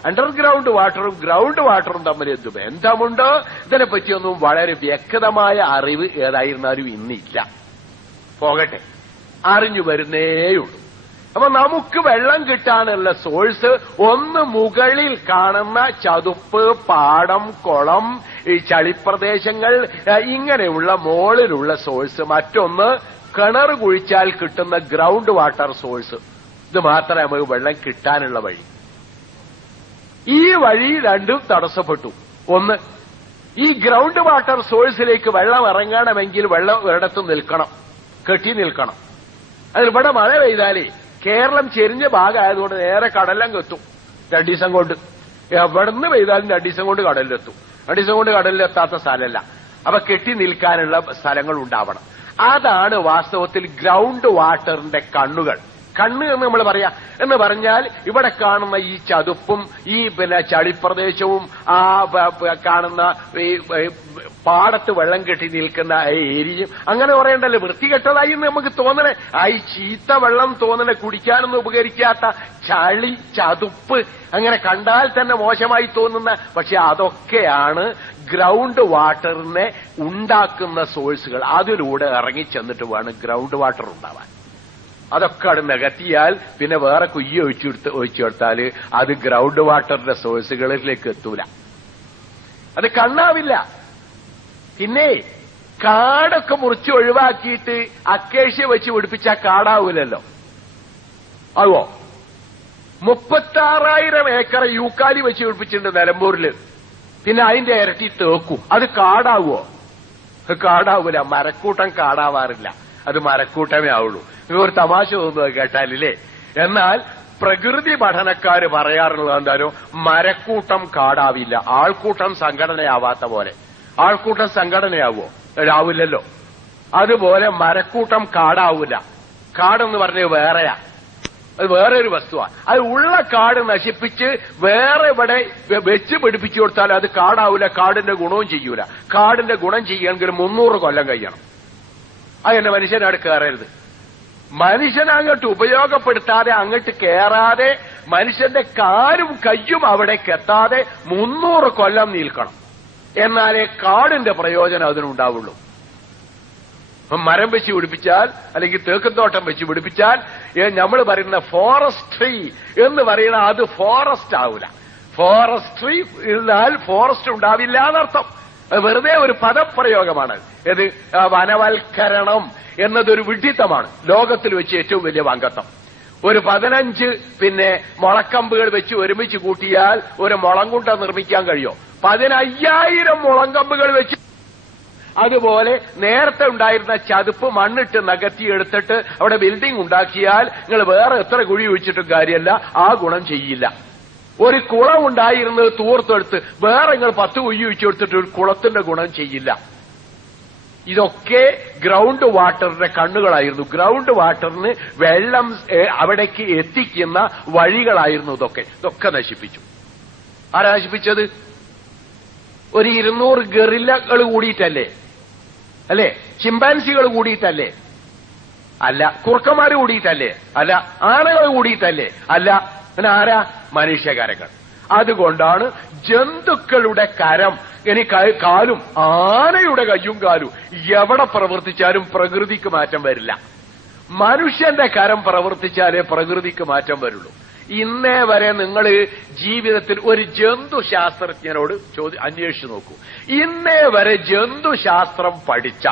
അണ്ടർഗ്രൗണ്ട് വാട്ടറും ഗ്രൗണ്ട് വാട്ടറും തമ്മിൽ എന്ത് ബന്ധമുണ്ടോ? ഇതിനെപ്പറ്റിയൊന്നും വളരെ വ്യക്തമായ അറിവ് ഏതായിരുന്നാലും ഇന്നില്ല. പോകട്ടെ, അറിഞ്ഞു വരുന്നേയുള്ളൂ. അപ്പൊ നമുക്ക് വെള്ളം കിട്ടാനുള്ള സോഴ്സ് ഒന്ന് മുകളിൽ കാണുന്ന ചതുപ്പ്, പാടം, കുളം, ഈ ചളിപ്രദേശങ്ങൾ, ഇങ്ങനെയുള്ള മുകളിലുള്ള സോഴ്സ്. മറ്റൊന്ന് കിണർ കുഴിച്ചാൽ കിട്ടുന്ന ഗ്രൗണ്ട് വാട്ടർ സോഴ്സ്. ഇത് മാത്രമേ നമുക്ക് വെള്ളം കിട്ടാനുള്ള വഴി. ഈ വഴി രണ്ടും തടസ്സപ്പെട്ടു. ഒന്ന്, ഈ ഗ്രൗണ്ട് വാട്ടർ സോഴ്സിലേക്ക് വെള്ളം ഇറങ്ങണമെങ്കിൽ വെള്ളം ഒരിടത്ത് നിൽക്കണം, കെട്ടി നിൽക്കണം. അതിലിവിടെ മഴ പെയ്താലേ കേരളം ചെരിഞ്ഞ ഭാഗമായതുകൊണ്ട് നേരെ കടലിലും എത്തും 2 ദിവസം കൊണ്ട്. എവിടുന്ന് പെയ്താലും 2 ദിവസം കൊണ്ട് കടലിലെത്തും. 2 ദിവസം കൊണ്ട് കടലിലെത്താത്ത സ്ഥലമല്ല. അപ്പൊ കെട്ടി നിൽക്കാനുള്ള സ്ഥലങ്ങൾ ഉണ്ടാവണം. അതാണ് വാസ്തവത്തിൽ ഗ്രൗണ്ട് വാട്ടറിന്റെ കണ്ണുകൾ. കണ്ണ് എന്ന് നമ്മൾ പറയാ എന്ന് പറഞ്ഞാൽ ഇവിടെ കാണുന്ന ഈ ചതുപ്പും ഈ ചളിപ്രദേശവും ആ കാണുന്ന ഈ പാടത്ത് വെള്ളം കെട്ടി നിൽക്കുന്ന ഏരിയയും അങ്ങനെ പറയണ്ടല്ലോ. വൃത്തികെട്ടതായി നമുക്ക് തോന്നണേ. ഈ ചീത്ത വെള്ളം തോന്നണേ, കുടിക്കാനൊന്നും ഉപകരിക്കാത്ത ചളി, ചതുപ്പ്, അങ്ങനെ കണ്ടാൽ തന്നെ മോശമായി തോന്നുന്ന. പക്ഷെ അതൊക്കെയാണ് ഗ്രൗണ്ട് വാട്ടറിനെ ഉണ്ടാക്കുന്ന സോഴ്സുകൾ. അതിലൂടെ ഇറങ്ങിച്ചെന്നിട്ട് വേണം ഗ്രൗണ്ട് വാട്ടർ ഉണ്ടാവാൻ. അതൊക്കെ അവിടെ നികത്തിയാൽ പിന്നെ വേറെ കുയ്യ ഒഴിച്ചെടുത്താൽ അത് ഗ്രൗണ്ട് വാട്ടറിന്റെ സോഴ്സുകളിലേക്ക് എത്തൂല, അത് കണ്ണാവില്ല. പിന്നെ കാടൊക്കെ മുറിച്ച് ഒഴിവാക്കിയിട്ട് അക്കേഷ്യ വെച്ച് പിടിപ്പിച്ചാൽ കാടാവൂലല്ലോ. ആവോ? 36,000 ഏക്കർ യൂക്കാലി വെച്ച് പിടിപ്പിച്ചിട്ടുണ്ട് നിലമ്പൂരില്. പിന്നെ അതിന്റെ ഇരട്ടി തേക്കും. അത് കാടാവോ? കാടാവൂല. മരക്കൂട്ടം കാടാവാറില്ല, അത് മരക്കൂട്ടമേ ആവുള്ളൂ. ഒരു തമാശ തോന്നുക കേട്ടാലില്ലേ. എന്നാൽ പ്രകൃതി പഠനക്കാര് പറയാറുള്ളത് എന്തായാലും മരക്കൂട്ടം കാടാവില്ല, ആൾക്കൂട്ടം സംഘടനയാവാത്ത പോലെ. ആൾക്കൂട്ടം സംഘടനയാവോ? ആവില്ലല്ലോ. അതുപോലെ മരക്കൂട്ടം കാടാവൂല. കാടെന്ന് പറഞ്ഞത് വേറെയാ, അത് വേറെ ഒരു വസ്തുവാണ്. അത് ഉള്ള കാട് നശിപ്പിച്ച് വേറെ ഇവിടെ വെച്ച് പിടിപ്പിച്ചു കൊടുത്താൽ അത് കാടാവൂല, കാടിന്റെ ഗുണവും ചെയ്യൂല. കാടിന്റെ ഗുണം ചെയ്യണമെങ്കിൽ 300 കൊല്ലം കഴിയണം. അതെന്നെ മനുഷ്യനാട് കയറരുത്. മനുഷ്യനങ്ങോട്ട് ഉപയോഗപ്പെടുത്താതെ, അങ്ങോട്ട് കയറാതെ, മനുഷ്യന്റെ കാലും കയ്യും അവിടേക്ക് എത്താതെ 300 കൊല്ലം നിൽക്കണം. എന്നാലേ കാടിന്റെ പ്രയോജനം അതിനുണ്ടാവുള്ളൂ. മരം വെച്ച് പിടിപ്പിച്ചാൽ അല്ലെങ്കിൽ തേക്കുംതോട്ടം വെച്ച് പിടിപ്പിച്ചാൽ നമ്മൾ പറയുന്ന ഫോറസ്ട്രി എന്ന് പറയുന്ന അത് ഫോറസ്റ്റ് ആവൂല. ഫോറസ്ട്രി എന്നാൽ ഫോറസ്റ്റ് ഉണ്ടാവില്ല എന്നർത്ഥം. വെറുതെ ഒരു പദപ്രയോഗമാണ്. ഏത് വനവൽക്കരണം എന്നതൊരു വിഡ്ഢിത്തമാണ്. ലോകത്തിൽ വെച്ച് ഏറ്റവും വലിയ വങ്കത്തം. ഒരു 15 മുളക്കമ്പുകൾ വെച്ച് ഒരുമിച്ച് കൂട്ടിയാൽ ഒരു മുളങ്കുണ്ട നിർമ്മിക്കാൻ കഴിയോ? 15,000 മുളങ്കമ്പുകൾ വെച്ച്. അതുപോലെ നേരത്തെ ഉണ്ടായിരുന്ന ചതുപ്പ് മണ്ണിട്ട് നകത്തി എടുത്തിട്ട് അവിടെ ബിൽഡിംഗ് ഉണ്ടാക്കിയാൽ നിങ്ങൾ വേറെ എത്ര കുഴി ഒഴിച്ചിട്ടും കാര്യമല്ല, ആ ഗുണം ചെയ്യില്ല. ഒരു കുളം ഉണ്ടായിരുന്നത് തൂർത്തെടുത്ത് വേറെ നിങ്ങൾ 10 കുഴി ഒഴിച്ചു കൊടുത്തിട്ട് ഒരു കുളത്തിന്റെ ഗുണം ചെയ്യില്ല. ഇതൊക്കെ ഗ്രൗണ്ട് വാട്ടറിന്റെ കണ്ണുകളായിരുന്നു. ഗ്രൗണ്ട് വാട്ടറിന് വെള്ളം അവിടേക്ക് എത്തിക്കുന്ന വഴികളായിരുന്നു ഇതൊക്കെ നശിപ്പിച്ചു. ആരാ നശിപ്പിച്ചത്? ഒരു 200 ഗറില്ലകൾ കൂടിയിട്ടല്ലേ? അല്ലേ? ചിമ്പാൻസികൾ കൂടിയിട്ടല്ലേ? അല്ല. കുറുക്കന്മാര് കൂടിയിട്ടല്ലേ? അല്ല. ആനകൾ കൂടിയിട്ടല്ലേ? അല്ല. പിന്നെ ആരാ? മനുഷ്യകരങ്ങൾ. അതുകൊണ്ടാണ് ജന്തുക്കളുടെ കരം ഇനി കാലും ആനയുടെ കയ്യും കാലും എവിടെ പ്രവർത്തിച്ചാലും പ്രകൃതിക്ക് മാറ്റം വരില്ല. മനുഷ്യന്റെ കരം പ്രവർത്തിച്ചാലേ പ്രകൃതിക്ക് മാറ്റം വരുള്ളൂ. ഇന്നേ വരെ നിങ്ങൾ ജീവിതത്തിൽ ഒരു ജന്തുശാസ്ത്രജ്ഞനോട് അന്വേഷിച്ചു നോക്കൂ. ഇന്നേ വരെ ജന്തുശാസ്ത്രം പഠിച്ച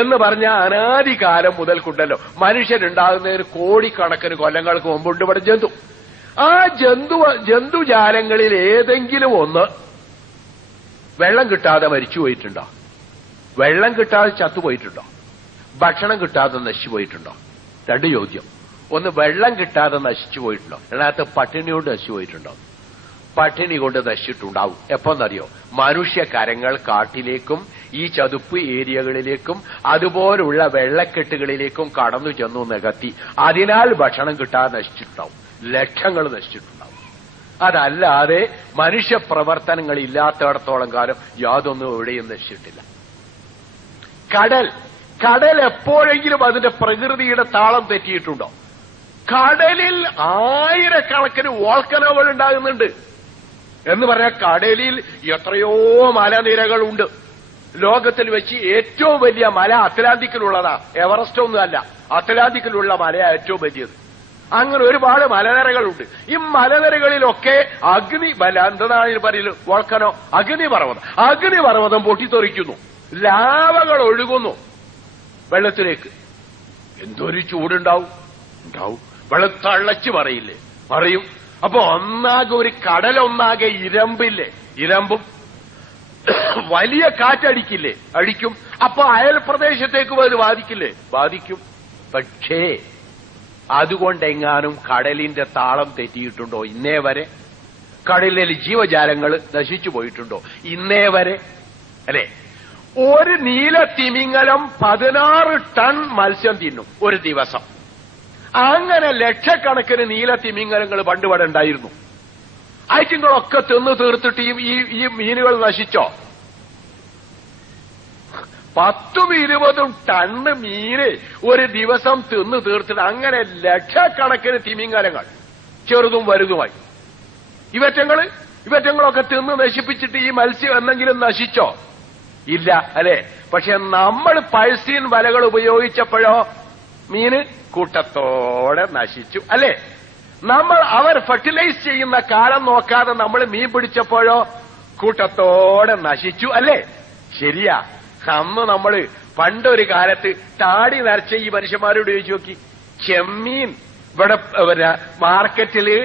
എന്ന് പറഞ്ഞ അനാദികാലം മുതൽക്കുണ്ടല്ലോ, മനുഷ്യനുണ്ടാകുന്നതിന് കോടിക്കണക്കിന് കൊല്ലങ്ങൾക്ക് മുമ്പുണ്ട് ഇവിടെ ജന്തു. ആ ജന്തുജാലങ്ങളിൽ ഏതെങ്കിലും ഒന്ന് വെള്ളം കിട്ടാതെ മരിച്ചുപോയിട്ടുണ്ടോ? വെള്ളം കിട്ടാതെ ചത്തുപോയിട്ടുണ്ടോ? ഭക്ഷണം കിട്ടാതെ നശിച്ചുപോയിട്ടുണ്ടോ? 2 ചോദ്യം. ഒന്ന്, വെള്ളം കിട്ടാതെ നശിച്ചു പോയിട്ടുണ്ടോ? രണ്ടാമത്തെ, പട്ടിണി കൊണ്ട് നശിച്ചു പോയിട്ടുണ്ടോ? പട്ടിണി കൊണ്ട് നശിച്ചിട്ടുണ്ടാവും. എപ്പോന്നറിയോ? മനുഷ്യ കരങ്ങൾ കാട്ടിലേക്കും ഈ ചതുപ്പ് ഏരിയകളിലേക്കും അതുപോലുള്ള വെള്ളക്കെട്ടുകളിലേക്കും കടന്നു ചെന്നു നികത്തി. അതിനാൽ ഭക്ഷണം കിട്ടാതെ നശിച്ചിട്ടുണ്ടാവും. ലക്ഷങ്ങൾ നശിച്ചിട്ടുണ്ടാവും. അതല്ലാതെ മനുഷ്യ പ്രവർത്തനങ്ങൾ ഇല്ലാത്തിടത്തോളം കാലം യാതൊന്നും എവിടെയും നശിച്ചിട്ടില്ല. കടൽ എപ്പോഴെങ്കിലും അതിന്റെ പ്രകൃതിയുടെ താളം തെറ്റിയിട്ടുണ്ടോ? കടലിൽ ആയിരക്കണക്കിന് വോൾക്കനോകൾ ഉണ്ടാകുന്നുണ്ട്. എന്ന് പറഞ്ഞാൽ കടലിൽ എത്രയോ മലനിരകളുണ്ട്. ലോകത്തിൽ വെച്ച് ഏറ്റവും വലിയ മല അറ്റ്ലാന്റിക്കിലുള്ളതാ. എവറസ്റ്റ് ഒന്നും അല്ല, അറ്റ്ലാന്റിക്കിലുള്ള മലയാ ഏറ്റവും വലിയത്. അങ്ങനെ ഒരുപാട് മലനിരകളുണ്ട്. ഈ മലനിരകളിലൊക്കെ എന്താണ് പറയല്? വോൾക്കനോ, അഗ്നിപർവ്വതം പൊട്ടിത്തെറിക്കുന്നു. ലാവകൾ ഒഴുകുന്നു വെള്ളത്തിലേക്ക്. എന്തൊരു ചൂടുണ്ടാവും! വെള്ളം തള്ളച്ച് പറയും. അപ്പൊ ഒന്നാകെ ഒരു കടലൊന്നാകെ ഇരമ്പില്ലേ? ഇരമ്പും. വലിയ കാറ്റടിക്കില്ലേ? അടിക്കും. അപ്പൊ അയൽ പ്രദേശത്തേക്ക് അത് ബാധിക്കില്ലേ? ബാധിക്കും. പക്ഷേ അതുകൊണ്ടെങ്ങാനും കടലിന്റെ താളം തെറ്റിയിട്ടുണ്ടോ ഇന്നേ വരെ? കടലിലെ ജീവജാലങ്ങൾ നശിച്ചു പോയിട്ടുണ്ടോ ഇന്നേ വരെ? അല്ലെ? ഒരു നീലത്തിമിംഗലം 16 ടൺ മത്സ്യം തിന്നും ഒരു ദിവസം. അങ്ങനെ ലക്ഷക്കണക്കിന് നീലത്തിമിംഗലങ്ങൾ പണ്ടുപടെ ഉണ്ടായിരുന്നു. ഐറ്റങ്ങളൊക്കെ തിന്നു തീർത്തിട്ട് ഈ മീനുകൾ നശിച്ചോ? 10-20 ടണ്ണ് മീന് ഒരു ദിവസം തിന്നു തീർത്തിട്ട് അങ്ങനെ ലക്ഷക്കണക്കിന് തിമിംഗലങ്ങൾ, ചെറുതും വലുതുമായി. ഇവറ്റങ്ങളൊക്കെ തിന്ന് നശിപ്പിച്ചിട്ട് ഈ മത്സ്യം എന്തെങ്കിലും നശിച്ചോ? ഇല്ല, അല്ലെ? പക്ഷെ നമ്മൾ പൾസീൻ വലകൾ ഉപയോഗിച്ചപ്പോഴോ മീന് കൂട്ടത്തോടെ നശിച്ചു, അല്ലെ? അവർ ഫെർട്ടിലൈസ് ചെയ്യുന്ന കാലം നോക്കാതെ നമ്മൾ മീൻ പിടിച്ചപ്പോഴോ കൂട്ടത്തോടെ നശിച്ചു, അല്ലെ? ശരിയാ. അന്ന് നമ്മൾ പണ്ടൊരു കാലത്ത് താടി നരച്ച ഈ മനുഷ്യന്മാരോട് ചോദിച്ചു നോക്കി, ചെമ്മീൻ ഇവിടെ മാർക്കറ്റില്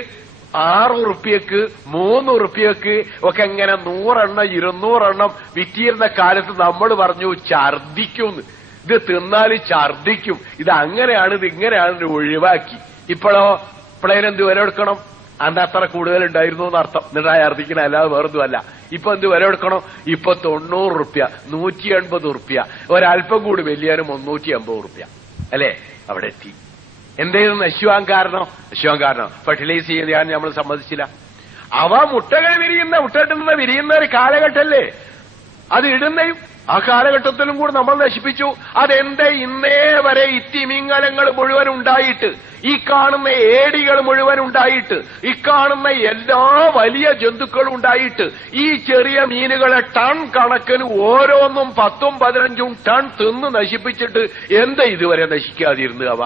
6 ഉറുപ്പ്യക്ക് 3 ഉറുപ്പ്യക്ക് ഒക്കെ ഇങ്ങനെ 100 എണ്ണം 200 എണ്ണം വിറ്റിയിരുന്ന കാലത്ത് നമ്മൾ പറഞ്ഞു ഛർദിക്കും, ഇത് തിന്നാൽ ഛർദിക്കും, ഇത് അങ്ങനെയാണ് ഇത് ഇങ്ങനെയാണ് ഒഴിവാക്കി. ഇപ്പോഴെന്ത് വില എടുക്കണം? അന്ന് അത്ര കൂടുതലുണ്ടായിരുന്നു എന്നർത്ഥം. എന്നിട്ടാ ഛർദിക്കണ, അല്ലാതെ വേറൊന്നുമല്ല. ഇപ്പൊ എന്ത് വില എടുക്കണം? ഇപ്പൊ 90 ഉറുപ്പ്യ, 180 ഉറുപ്പ്യ, ഒരല്പം കൂടി വലിയാനും 350 ഉറുപ്പ്യ, അല്ലെ? അവിടെ എത്തി. എന്തായിരുന്നു നശിവാൻ കാരണം? ഫെർട്ടിലൈസ് ചെയ്യാൻ നമ്മൾ സമ്മതിച്ചില്ല. അവ മുട്ടകൾ വിരിയുന്ന ഒരു കാലഘട്ടല്ലേ? അത് ഇടുന്നയും ആ കാലഘട്ടത്തിലും കൂടെ നമ്മൾ നശിപ്പിച്ചു. അതെന്തേ ഇന്നേ വരെ ഈ തിമിംഗലങ്ങൾ മുഴുവൻ ഉണ്ടായിട്ട്, ഈ കാണുന്ന ഏടികൾ മുഴുവൻ ഉണ്ടായിട്ട്, ഈ കാണുന്ന എല്ലാ വലിയ ജന്തുക്കളും ഉണ്ടായിട്ട്, ഈ ചെറിയ മീനുകളെ ടൺ കണക്കിന് ഓരോന്നും 10ഉം 15ഉം ടൺ തിന്ന് നശിപ്പിച്ചിട്ട് എന്താ ഇതുവരെ നശിക്കാതിരുന്നു? അവ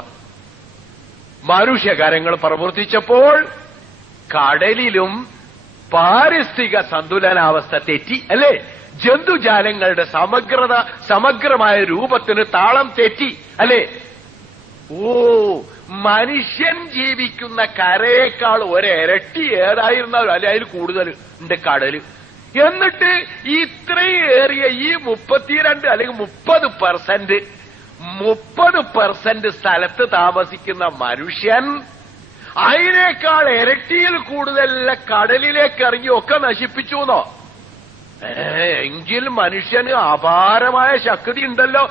മനുഷ്യകരങ്ങൾ പ്രവർത്തിച്ചപ്പോൾ കടലിലും പാരിസ്ഥിതിക സന്തുലനാവസ്ഥ തെറ്റി, അല്ലേ? ജന്തുജാലങ്ങളുടെ സമഗ്രമായ രൂപത്തിന് താളം തെറ്റി, അല്ലേ? ഓ, മനുഷ്യൻ ജീവിക്കുന്ന കരയേക്കാൾ ഒരിരട്ടി ഏതായിരുന്നാലും അല്ലെ അതിൽ കൂടുതൽ ഉണ്ട് കടല്. എന്നിട്ട് ഇത്രയും ഏറിയ ഈ 32 അല്ലെങ്കിൽ 30% സ്ഥലത്ത് താമസിക്കുന്ന മനുഷ്യൻ അതിനേക്കാൾ ഇരട്ടിയിൽ കൂടുതൽ കടലിലേക്ക് ഇറങ്ങി ഒക്കെ നശിപ്പിച്ചു എന്നോ? എങ്കിൽ മനുഷ്യന് അപാരമായ ശക്തി ഉണ്ടല്ലോ.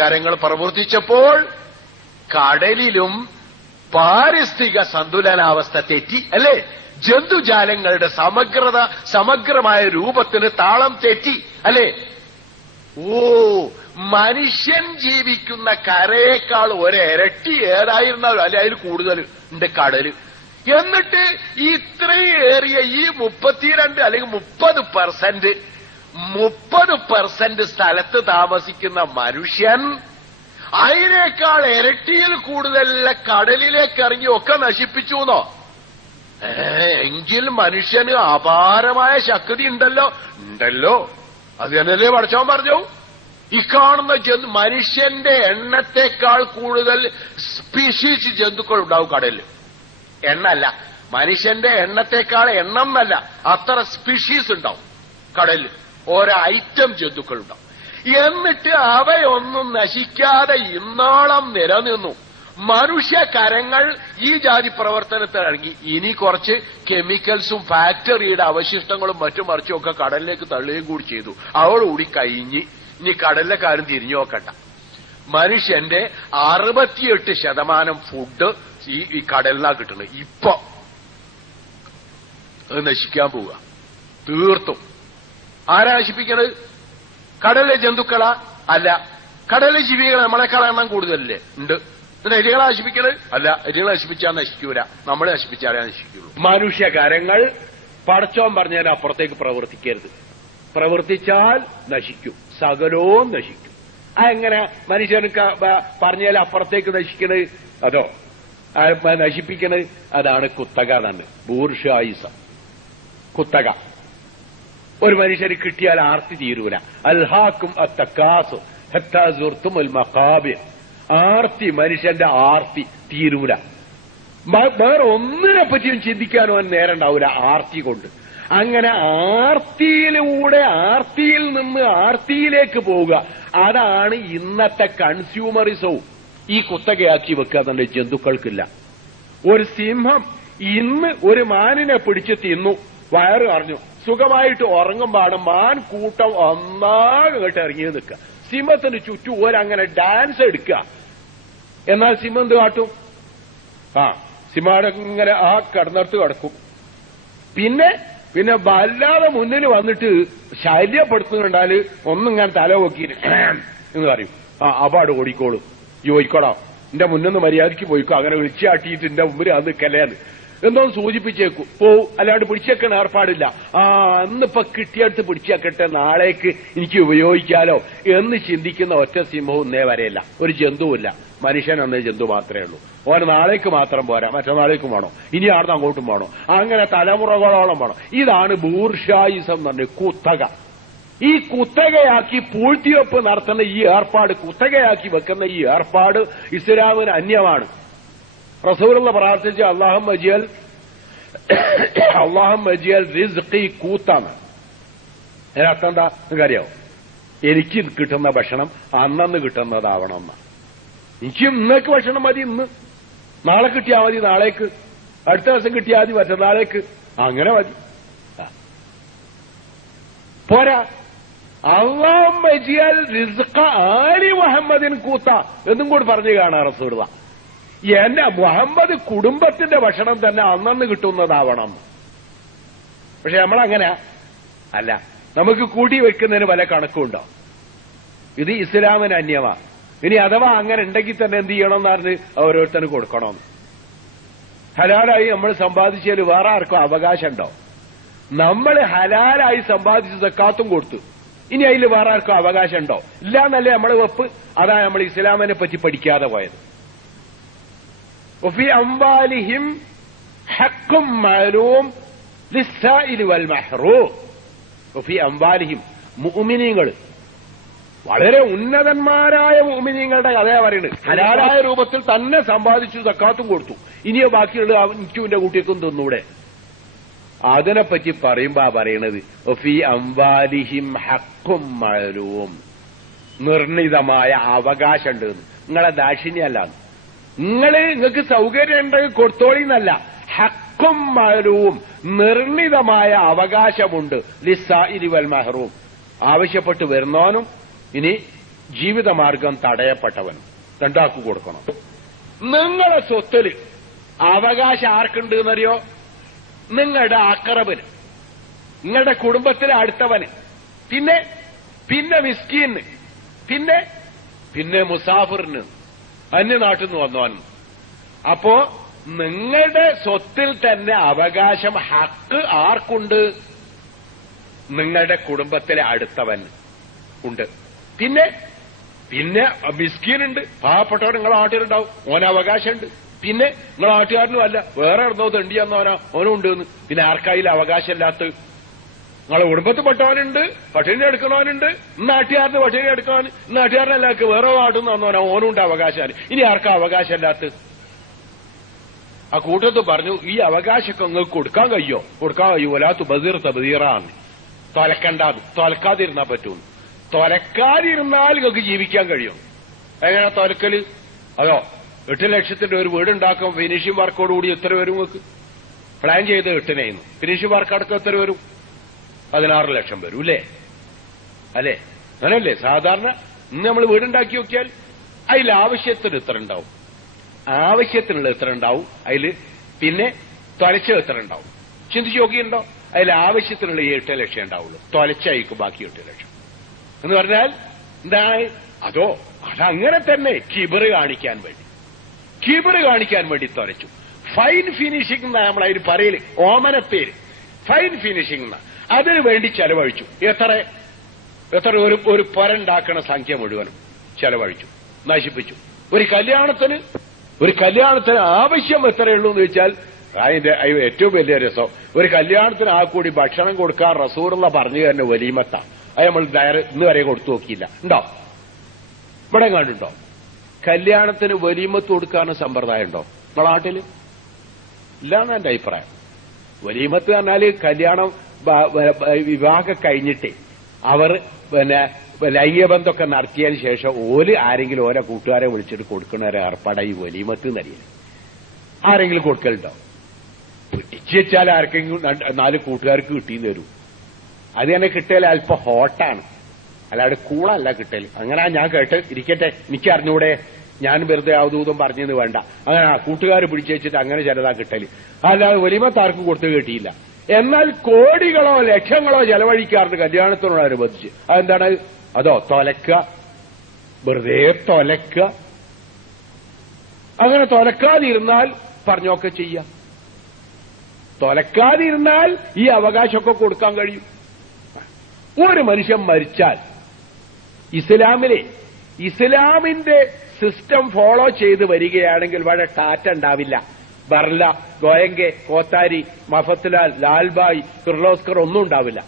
കാര്യങ്ങൾ പ്രവർത്തിച്ചപ്പോൾ കടലിലും പാരിസ്ഥിതിക സന്തുലനാവസ്ഥ തെറ്റി, അല്ലേ? ജന്തുജാലങ്ങളുടെ സമഗ്രമായ രൂപത്തിന് താളം തെറ്റി, അല്ലേ? ഓ, മനുഷ്യൻ ജീവിക്കുന്ന കരയേക്കാൾ ഒരിരട്ടി ഏതായിരുന്നാലും അല്ലെ അതിൽ കൂടുതൽ ഉണ്ട് കടല്. എന്നിട്ട് ഇത്രയും ഏറിയ ഈ 32 അല്ലെങ്കിൽ 30% സ്ഥലത്ത് താമസിക്കുന്ന മനുഷ്യൻ അതിനേക്കാൾ ഇരട്ടിയിൽ കൂടുതൽ കടലിലേക്ക് ഇറങ്ങി ഒക്കെ നശിപ്പിച്ചു എന്നോ? എങ്കിൽ മനുഷ്യന് അപാരമായ ശക്തി ഉണ്ടല്ലോ. അത് തന്നെയല്ലേ പടച്ചവൻ പറഞ്ഞു? ഈ കാണുന്ന മനുഷ്യന്റെ എണ്ണത്തെക്കാൾ കൂടുതൽ സ്പീഷീസ് ജന്തുക്കൾ ഉണ്ടാവും കടലിൽ. എണ്ണല്ല, മനുഷ്യന്റെ എണ്ണത്തെക്കാൾ എണ്ണം എന്നല്ല, അത്ര സ്പീഷീസ് ഉണ്ടാവും കടലിൽ. ഓരോ ഐറ്റം ജന്തുക്കൾ ഉണ്ടാവും. എന്നിട്ട് അവയൊന്നും നശിക്കാതെ ഇന്നോളം നിലനിന്നു. മനുഷ്യകരങ്ങൾ ഈ ജാതി പ്രവർത്തനത്തിലിറങ്ങി. ഇനി കുറച്ച് കെമിക്കൽസും ഫാക്ടറിയുടെ അവശിഷ്ടങ്ങളും മറ്റും മറിച്ചും ഒക്കെ കടലിലേക്ക് തള്ളുകയും കൂടി ചെയ്തു. അവളോടി കഴിഞ്ഞ് ഇനി കടലിലെ കാര്യം തിരിഞ്ഞു നോക്കണ്ട. മനുഷ്യന്റെ 68% ഫുഡ് ഈ കടലിനാ കിട്ടുന്നത്. ഇപ്പൊ അത് നശിക്കാൻ പോവുക തീർത്തും. ആരാ നശിപ്പിക്കണത്? കടലിലെ ജന്തുക്കളാ? അല്ല. കടലിലെ ജീവികൾ നമ്മളെക്കാൾ എണ്ണം കൂടുതലല്ലേ ഉണ്ട്. എന്നിട്ട് എലികളെ നശിപ്പിക്കണത്? അല്ല. എലികളെ നശിപ്പിച്ചാൽ നശിക്കൂല, നമ്മളെ നശിപ്പിച്ചാലേ നശിക്കുള്ളൂ. മനുഷ്യകരങ്ങൾ പടച്ചോൻ പറഞ്ഞാൽ അപ്പുറത്തേക്ക് പ്രവർത്തിക്കരുത്. പ്രവർത്തിച്ചാൽ നശിക്കും, സകലവും നശിക്കും. അതെങ്ങനെ മനുഷ്യർക്ക് പറഞ്ഞാൽ അപ്പുറത്തേക്ക് നശിക്കണത്? അതോ നശിപ്പിക്കണത്? അതാണ് കുത്തക തന്നെ, ബൂർഷ്വായിസം. കുത്തക ഒരു മനുഷ്യന് കിട്ടിയാൽ ആർത്തി തീരൂല. അൽഹാക്കും അത്തക്കാസു ഹത്താ സുർത്തുമുൽ മഖാബിർ. ആർത്തി, മനുഷ്യന്റെ ആർത്തി തീരൂല. വേറെ ഒന്നിനെ പറ്റിയും ചിന്തിക്കാനോ നേരം ഉണ്ടാവൂല ആർത്തി കൊണ്ട്. അങ്ങനെ ആർത്തിയിൽ നിന്ന് ആർത്തിയിലേക്ക് പോവുക, അതാണ് ഇന്നത്തെ കൺസ്യൂമറിസവും. ഈ കുത്തകയാക്കി വെക്കുക തന്നെ ജന്തുക്കൾക്കില്ല. ഒരു സിംഹം ഇന്ന് ഒരു മാനിനെ പിടിച്ച് തിന്നു, വയറ് അറിഞ്ഞു, സുഖമായിട്ട് ഉറങ്ങുമ്പാണ് മാൻ കൂട്ടം ഒന്നാകെ കേട്ട് ഇറങ്ങി നിൽക്കുക. സിംഹത്തിന് ചുറ്റും ഓരങ്ങനെ ഡാൻസ് എടുക്കുക. എന്നാൽ സിംഹം എന്ത് കാട്ടും? സിംഹം ഇങ്ങനെ കിടന്നിടത്ത് കിടക്കും. പിന്നെ വല്ലാതെ മുന്നിൽ വന്നിട്ട് ശല്യപ്പെടുത്തുന്നുണ്ടാല് ഒന്നിങ്ങനെ തല നോക്കി എന്ന് പറയും. അപാട് ഓടിക്കോളും. ഈ പോയിക്കോടാ, എന്റെ മുന്നിന്ന് മര്യാദയ്ക്ക് പോയിക്കോ, അങ്ങനെ വിളിച്ചാട്ടിയിട്ട് എന്റെ മുമ്പിൽ അത് നിൽക്കലേന്ന് എന്തോന്ന് സൂചിപ്പിച്ചേക്കും. അല്ലാണ്ട് പിടിച്ചേക്കണ ഏർപ്പാടില്ല. അന്നിപ്പോ കിട്ടിയെടുത്ത് പിടിച്ചേക്കട്ടെ, നാളേക്ക് എനിക്ക് ഉപയോഗിക്കാലോ എന്ന് ചിന്തിക്കുന്ന ഒറ്റ സിംഹവും ഇന്നേ വരെയല്ല. ഒരു ജന്തുവില്ല. മനുഷ്യൻ എന്ന ജന്തു മാത്രമേ ഉള്ളൂ. ഓന് നാളേക്ക് മാത്രം പോരാ, മറ്റന്നാളേക്കും വേണോ, ഇനി ആടുന്ന് അങ്ങോട്ടും വേണോ, അങ്ങനെ തലമുറകളോളം വേണം. ഇതാണ് ബൂർഷ്വായിസം എന്ന് പറഞ്ഞ കുത്തക. ഈ കുത്തകയാക്കി പൂഴ്ത്തിവെപ്പ് നടത്തുന്ന ഈ ഏർപ്പാട്, കുത്തകയാക്കി വെക്കുന്ന ഈ ഏർപ്പാട് ഇസ്ലാമിന് അന്യമാണ്. റസൂലുള്ള പ്രാർത്ഥിച്ച അല്ലാഹുമ്മ ഇജ്അൽ റിസ്ഖി കൂത്താണ്. അതിനർത്ഥം എന്താ നിങ്ങൾക്കറിയാവോ? എനിക്ക് കിട്ടുന്ന ഭക്ഷണം അന്നന്ന് കിട്ടുന്നതാവണം എന്നാ. എനിക്ക് ഇന്നേക്ക് ഭക്ഷണം മതി ഇന്ന്, നാളെ കിട്ടിയാൽ മതി നാളേക്ക്, അടുത്ത ദിവസം കിട്ടിയാൽ മതി മറ്റന്നാളേക്ക്, അങ്ങനെ മതി. പോരാ, അല്ലാഹുമ്മ ഇജ്അൽ റിസ്ഖ ആലി മുഹമ്മദിൻ കൂത്ത എന്നും കൂടി പറഞ്ഞു കാണാ റസൂലുള്ള. എന്റെ മുഹമ്മദ് കുടുംബത്തിന്റെ ഭക്ഷണം തന്നെ അന്നന്ന് കിട്ടുന്നതാവണം. പക്ഷെ നമ്മളങ്ങനെ അല്ല. നമുക്ക് കൂട്ടി വെക്കുന്നതിന് പല കണക്കുണ്ടോ? ഇത് ഇസ്ലാമിന് അന്യമാ. ഇനി അഥവാ അങ്ങനെ ഉണ്ടെങ്കിൽ തന്നെ എന്ത് ചെയ്യണമെന്ന് പറഞ്ഞ് ഓരോരുത്തരും കൊടുക്കണമെന്ന്. ഹലാലായി നമ്മൾ സമ്പാദിച്ചാൽ വേറെ ആർക്കും അവകാശം ഉണ്ടോ? നമ്മൾ ഹലാലായി സമ്പാദിച്ച് സക്കാത്തും കൊടുത്തു, ഇനി അതിൽ വേറെ ആർക്കും അവകാശം ഉണ്ടോ? ഇല്ലാന്നല്ലേ നമ്മള് വെപ്പ്. അതാ നമ്മൾ ഇസ്ലാമിനെ പറ്റി പഠിക്കാതെ പോയത്. വഫി അംവാലിഹിം ഹഖ്ഖും മഅലൂം ലിസ്സായിലി വൽ മഹ്റൂം. വഫി അംവാലിഹിം, മുഅ്മിനീങ്ങൾ, വളരെ ഉന്നതന്മാരായ മുഅ്മിനീങ്ങളുടെ കഥയാ പറയുന്നത്. ഹലാലായ രൂപത്തിൽ തന്നെ സമ്പാദിച്ചു സക്കാത്തും കൊടുത്തു, ഇനിയോ ബാക്കിയുള്ള എനിക്കും എന്റെ കുട്ടികൾക്കും തന്നൂടെ. അതിനെപ്പറ്റി പറയുമ്പോ പറയണത് ഫീ അംവാലിഹിം ഹഖ്ഖും മഅലൂം, നിർണിതമായ അവകാശമുണ്ട്. നിങ്ങളെ ദാക്ഷിണ്യല്ല, നിങ്ങൾക്ക് സൗകര്യം ഉണ്ടെങ്കിൽ കൊടുത്തോളിന്നല്ല. ഹഖ്ഖും മഅലൂം, നിർണിതമായ അവകാശമുണ്ട്. ലിസ്സായിലി വൽ മഹ്റൂം, ആവശ്യപ്പെട്ട് വരുന്നവനും ഇനി ജീവിതമാർഗം തടയപ്പെട്ടവനും രണ്ടാക്കു കൊടുക്കണം. നിങ്ങളെ സ്വത്തിൽ അവകാശം ആർക്കുണ്ട് എന്നറിയോ? നിങ്ങളുടെ അക്രബന്, നിങ്ങളുടെ കുടുംബത്തിലെ അടുത്തവന്, പിന്നെ മിസ്കീന്, പിന്നെ മുസാഫിറിന്, അന്യനാട്ടിൽ നിന്ന് വന്നവന്. അപ്പോ നിങ്ങളുടെ സ്വത്തിൽ തന്നെ അവകാശം ഹക്ക് ആർക്കുണ്ട്? നിങ്ങളുടെ കുടുംബത്തിലെ അടുത്തവൻ ഉണ്ട്. പിന്നെ മിസ്കീനുണ്ട്, പാവപ്പെട്ടവൻ നിങ്ങളെ നാട്ടിലുണ്ടാവും, ഓന് അവകാശമുണ്ട്. പിന്നെ നിങ്ങളെ നാട്ടുകാരനും അല്ല, വേറെ ഇടന്നോ തെണ്ടി വന്നവനാ, ഓനും ഉണ്ട്. പിന്നെ ആർക്കായാലും അവകാശമില്ലാത്ത നിങ്ങളെ കുടുംബത്തിൽപ്പെട്ടവനുണ്ട്, പട്ടിണി എടുക്കണവനുണ്ട്, നാട്ടുകാരന് പട്ടിണി എടുക്കണവന്, നാട്ടുകാരനല്ലാക്ക് വേറെ നാട്ടിൽ നിന്ന് വന്നവനാ, ഓനും ഉണ്ട് അവകാശം. ഇനി ആർക്കാ അവകാശമില്ലാത്ത? ആ കൂട്ടത്ത് പറഞ്ഞു, ഈ അവകാശമൊക്കെ നിങ്ങൾക്ക് കൊടുക്കാൻ കഴിയുമോ? ബദീർ തബദീറാന്ന്, തൊലക്കണ്ടാന്ന്, തൊലക്കാതിരുന്നാ പറ്റും. തൊലക്കാതിരുന്നാൽ നിങ്ങൾക്ക് ജീവിക്കാൻ കഴിയും. എങ്ങനെ തൊലക്കല്? അതോ 8 ലക്ഷത്തിന്റെ ഒരു വീടുണ്ടാക്കും, ഫിനിഷിംഗ് വർക്കോടുകൂടി എത്ര വരും നിങ്ങൾക്ക്? പ്ലാൻ ചെയ്ത് 8 ഫിനിഷിംഗ് വർക്ക് അടക്കം എത്ര വരും? 16 ലക്ഷം വരും അല്ലേ? അങ്ങനെയല്ലേ സാധാരണ? ഇന്ന് നമ്മൾ വീടുണ്ടാക്കി നോക്കിയാൽ അതിൽ ആവശ്യത്തിന് എത്ര ഉണ്ടാവും? ആവശ്യത്തിനുള്ള എത്ര ഉണ്ടാവും? അതിൽ പിന്നെ തൊലച്ച എത്ര ഉണ്ടാവും? ചിന്തിച്ചു നോക്കിയിട്ടുണ്ടോ? അതിൽ ആവശ്യത്തിനുള്ള 8 ലക്ഷം ഉണ്ടാവുള്ളൂ, തൊലച്ചായിരിക്കും ബാക്കി 8 ലക്ഷം എന്ന് പറഞ്ഞാൽ എന്താണ്? അതങ്ങനെ തന്നെ കിബറ് കാണിക്കാൻ വേണ്ടി തൊലച്ചു. ഫൈൻ ഫിനിഷിംഗ് എന്നാ നമ്മളതിന് പറയല്, ഓമനപ്പേര് ഫൈൻ ഫിനിഷിംഗ് എന്നാ. അതിനു വേണ്ടി ചെലവഴിച്ചു. എത്ര ഒരു പൊരണ്ടാക്കണ സംഖ്യ മുഴുവനും ചെലവഴിച്ചു, നശിപ്പിച്ചു. ഒരു കല്യാണത്തിന് ആവശ്യം എത്രയുള്ളൂ എന്ന് വെച്ചാൽ അതിന്റെ ഏറ്റവും വലിയ രസം, ഒരു കല്യാണത്തിന് ആ കൂടി ഭക്ഷണം കൊടുക്കാൻ റസൂലുള്ള പറഞ്ഞു തന്നെ വലീമത്താ. അത് നമ്മൾ ഇന്ന് വരെ കൊടുത്തു നോക്കിയില്ല. ഉണ്ടോ? ഇവിടെ കണ്ടുണ്ടോ കല്യാണത്തിന് വലീമത്ത് കൊടുക്കാനും സമ്പ്രദായം ഉണ്ടോ നമ്മളെ നാട്ടില്? ഇല്ലാന്ന് എന്റെ അഭിപ്രായം. വലീമത്ത് പറഞ്ഞാല് കല്യാണം വിവാഹം കഴിഞ്ഞിട്ട് അവർ ലൈംഗിക ബന്ധമൊക്കെ നടത്തിയതിന് ശേഷം ആരെങ്കിലും ഓരോ കൂട്ടുകാരെ വിളിച്ചിട്ട് കൊടുക്കുന്ന ഒരു ഏർപ്പാടായി വലീമത്ത് എന്നറിയില്ല. ആരെങ്കിലും കൊടുക്കലുണ്ടോ? പിടിച്ചു വെച്ചാൽ ആർക്കെങ്കിലും 4 കൂട്ടുകാർക്ക് കിട്ടിയെന്ന് വരും. അത് തന്നെ കിട്ടിയാൽ അല്പം ഹോട്ടാണ്, അല്ലാതെ കൂളല്ല കിട്ടല്. അങ്ങനെ ഞാൻ കേട്ട് ഇരിക്കട്ടെ, എനിക്ക് അറിഞ്ഞൂടെ, ഞാൻ വെറുതെ അവധൂതം പറഞ്ഞെന്ന് വേണ്ട. അങ്ങനെ കൂട്ടുകാർ പിടിച്ചു വെച്ചിട്ട് അങ്ങനെ ചിലതാ കിട്ടല്. അല്ലാതെ വലീമത്ത് ആർക്കും കൊടുത്ത് കിട്ടിയില്ല. എന്നാൽ കോടികളോ ലക്ഷങ്ങളോ ചെലവഴിക്കാറുണ്ട് കല്യാണത്തിനോടനുബന്ധിച്ച്. അതെന്താണ്? തൊലക്ക, വെറുതെ തൊലക്ക. അങ്ങനെ തൊലക്കാതിരുന്നാൽ പറഞ്ഞൊക്കെ ചെയ്യാം. തൊലക്കാതിരുന്നാൽ ഈ അവകാശമൊക്കെ കൊടുക്കാൻ കഴിയും. ഒരു മനുഷ്യൻ മരിച്ചാൽ ഇസ്ലാമിന്റെ സിസ്റ്റം ഫോളോ ചെയ്ത് വരികയാണെങ്കിൽ വളരെ ടാറ്റ ഉണ്ടാവില്ല. ബർല, ഗോയങ്കെ, കോത്താരി, മഫത്ലാൽ, ലാൽബായ്, കിർലോസ്കർ ഒന്നും ഉണ്ടാവില്ല.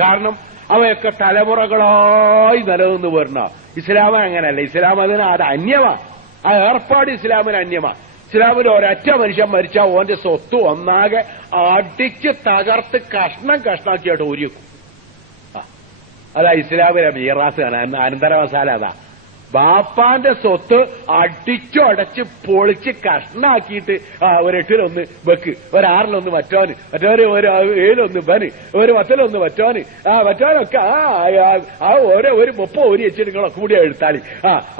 കാരണം അവയൊക്കെ തലമുറകളായി നിലനിന്ന് വരണ. ഇസ്ലാം അങ്ങനെയല്ല. ഇസ്ലാം അത് അന്യമാ. ആ ഏർപ്പാട് ഇസ്ലാമിന് അന്യമാ. ഇസ്ലാമിൽ ഒരൊറ്റ മനുഷ്യൻ മരിച്ചാൽ ഓന്റെ സ്വത്ത് ഒന്നാകെ അടിച്ച് തകർത്ത് കഷ്ണാക്കിയായിട്ട് ഊരിവെക്കും. അതാ ഇസ്ലാമിലെ മീറാസ്, അനന്തര മസാല. അതാ ബാപ്പാന്റെ സ്വത്ത് അടിച്ചൊടച്ച് പൊളിച്ച് കഷ്ണാക്കിയിട്ട് ഒരു 8-1 വെക്ക്, ഒരു 6-1 മറ്റോന്, ഒരു 7-1 ബന്, ഒരു 10-1 മറ്റോന്, മറ്റോനൊക്കെ ഒരു 30 വെച്ചിട്ട് നിങ്ങളെ കൂടി എഴുത്താളി.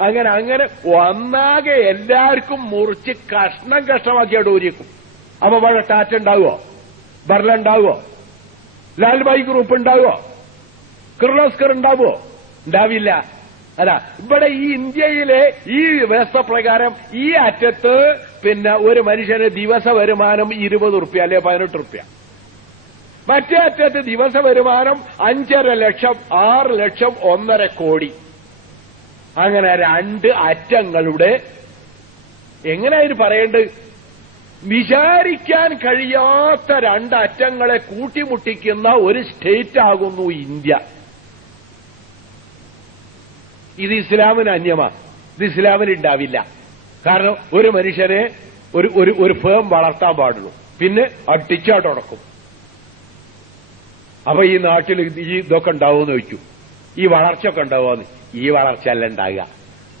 അങ്ങനെ ഒന്നാകെ എല്ലാവർക്കും മുറിച്ച് കഷ്ണമാക്കിയായിട്ട് ഊരിയേക്കും. അപ്പൊ വളരെ ടാറ്റ ഉണ്ടാവുമോ? ബർല ഉണ്ടാവുമോ? ലാൽബായ് ഗ്രൂപ്പ് ഉണ്ടാവുമോ? കിർലോസ്കർ ഉണ്ടാവുമോ? ഉണ്ടാവില്ല. അല്ല, ഇവിടെ ഈ ഇന്ത്യയിലെ ഈ വ്യവസ്ഥ പ്രകാരം ഈ അറ്റത്ത് പിന്നെ ഒരു മനുഷ്യന് ദിവസ വരുമാനം 20 റുപ്യ അല്ലെ 18 റുപ്യ, മറ്റേ അറ്റത്ത് ദിവസ വരുമാനം 5.5 ലക്ഷം, 6 ലക്ഷം, 1.5 കോടി. അങ്ങനെ രണ്ട് അറ്റങ്ങളുടെ എങ്ങനെയായിരുന്നു പറയേണ്ടത്? വിചാരിക്കാൻ കഴിയാത്ത രണ്ട് അറ്റങ്ങളെ കൂട്ടിമുട്ടിക്കുന്ന ഒരു സ്റ്റേറ്റ് ആകുന്നു ഇന്ത്യ. ഇത് ഇസ്ലാമിന് അന്യമാണ്. ഇത് ഇസ്ലാമിന് ഉണ്ടാവില്ല. കാരണം ഒരു മനുഷ്യനെ ഒരു ഫേം വളർത്താൻ പാടുള്ളൂ, പിന്നെ അടിച്ചാട്ട് ഉടക്കും. അപ്പൊ ഈ നാട്ടിൽ ഈ ഇതൊക്കെ ഉണ്ടാവുമെന്ന് ചോദിച്ചു, ഈ വളർച്ച ഒക്കെ ഉണ്ടാവുമെന്ന്. ഈ വളർച്ച അല്ല ഉണ്ടാകുക.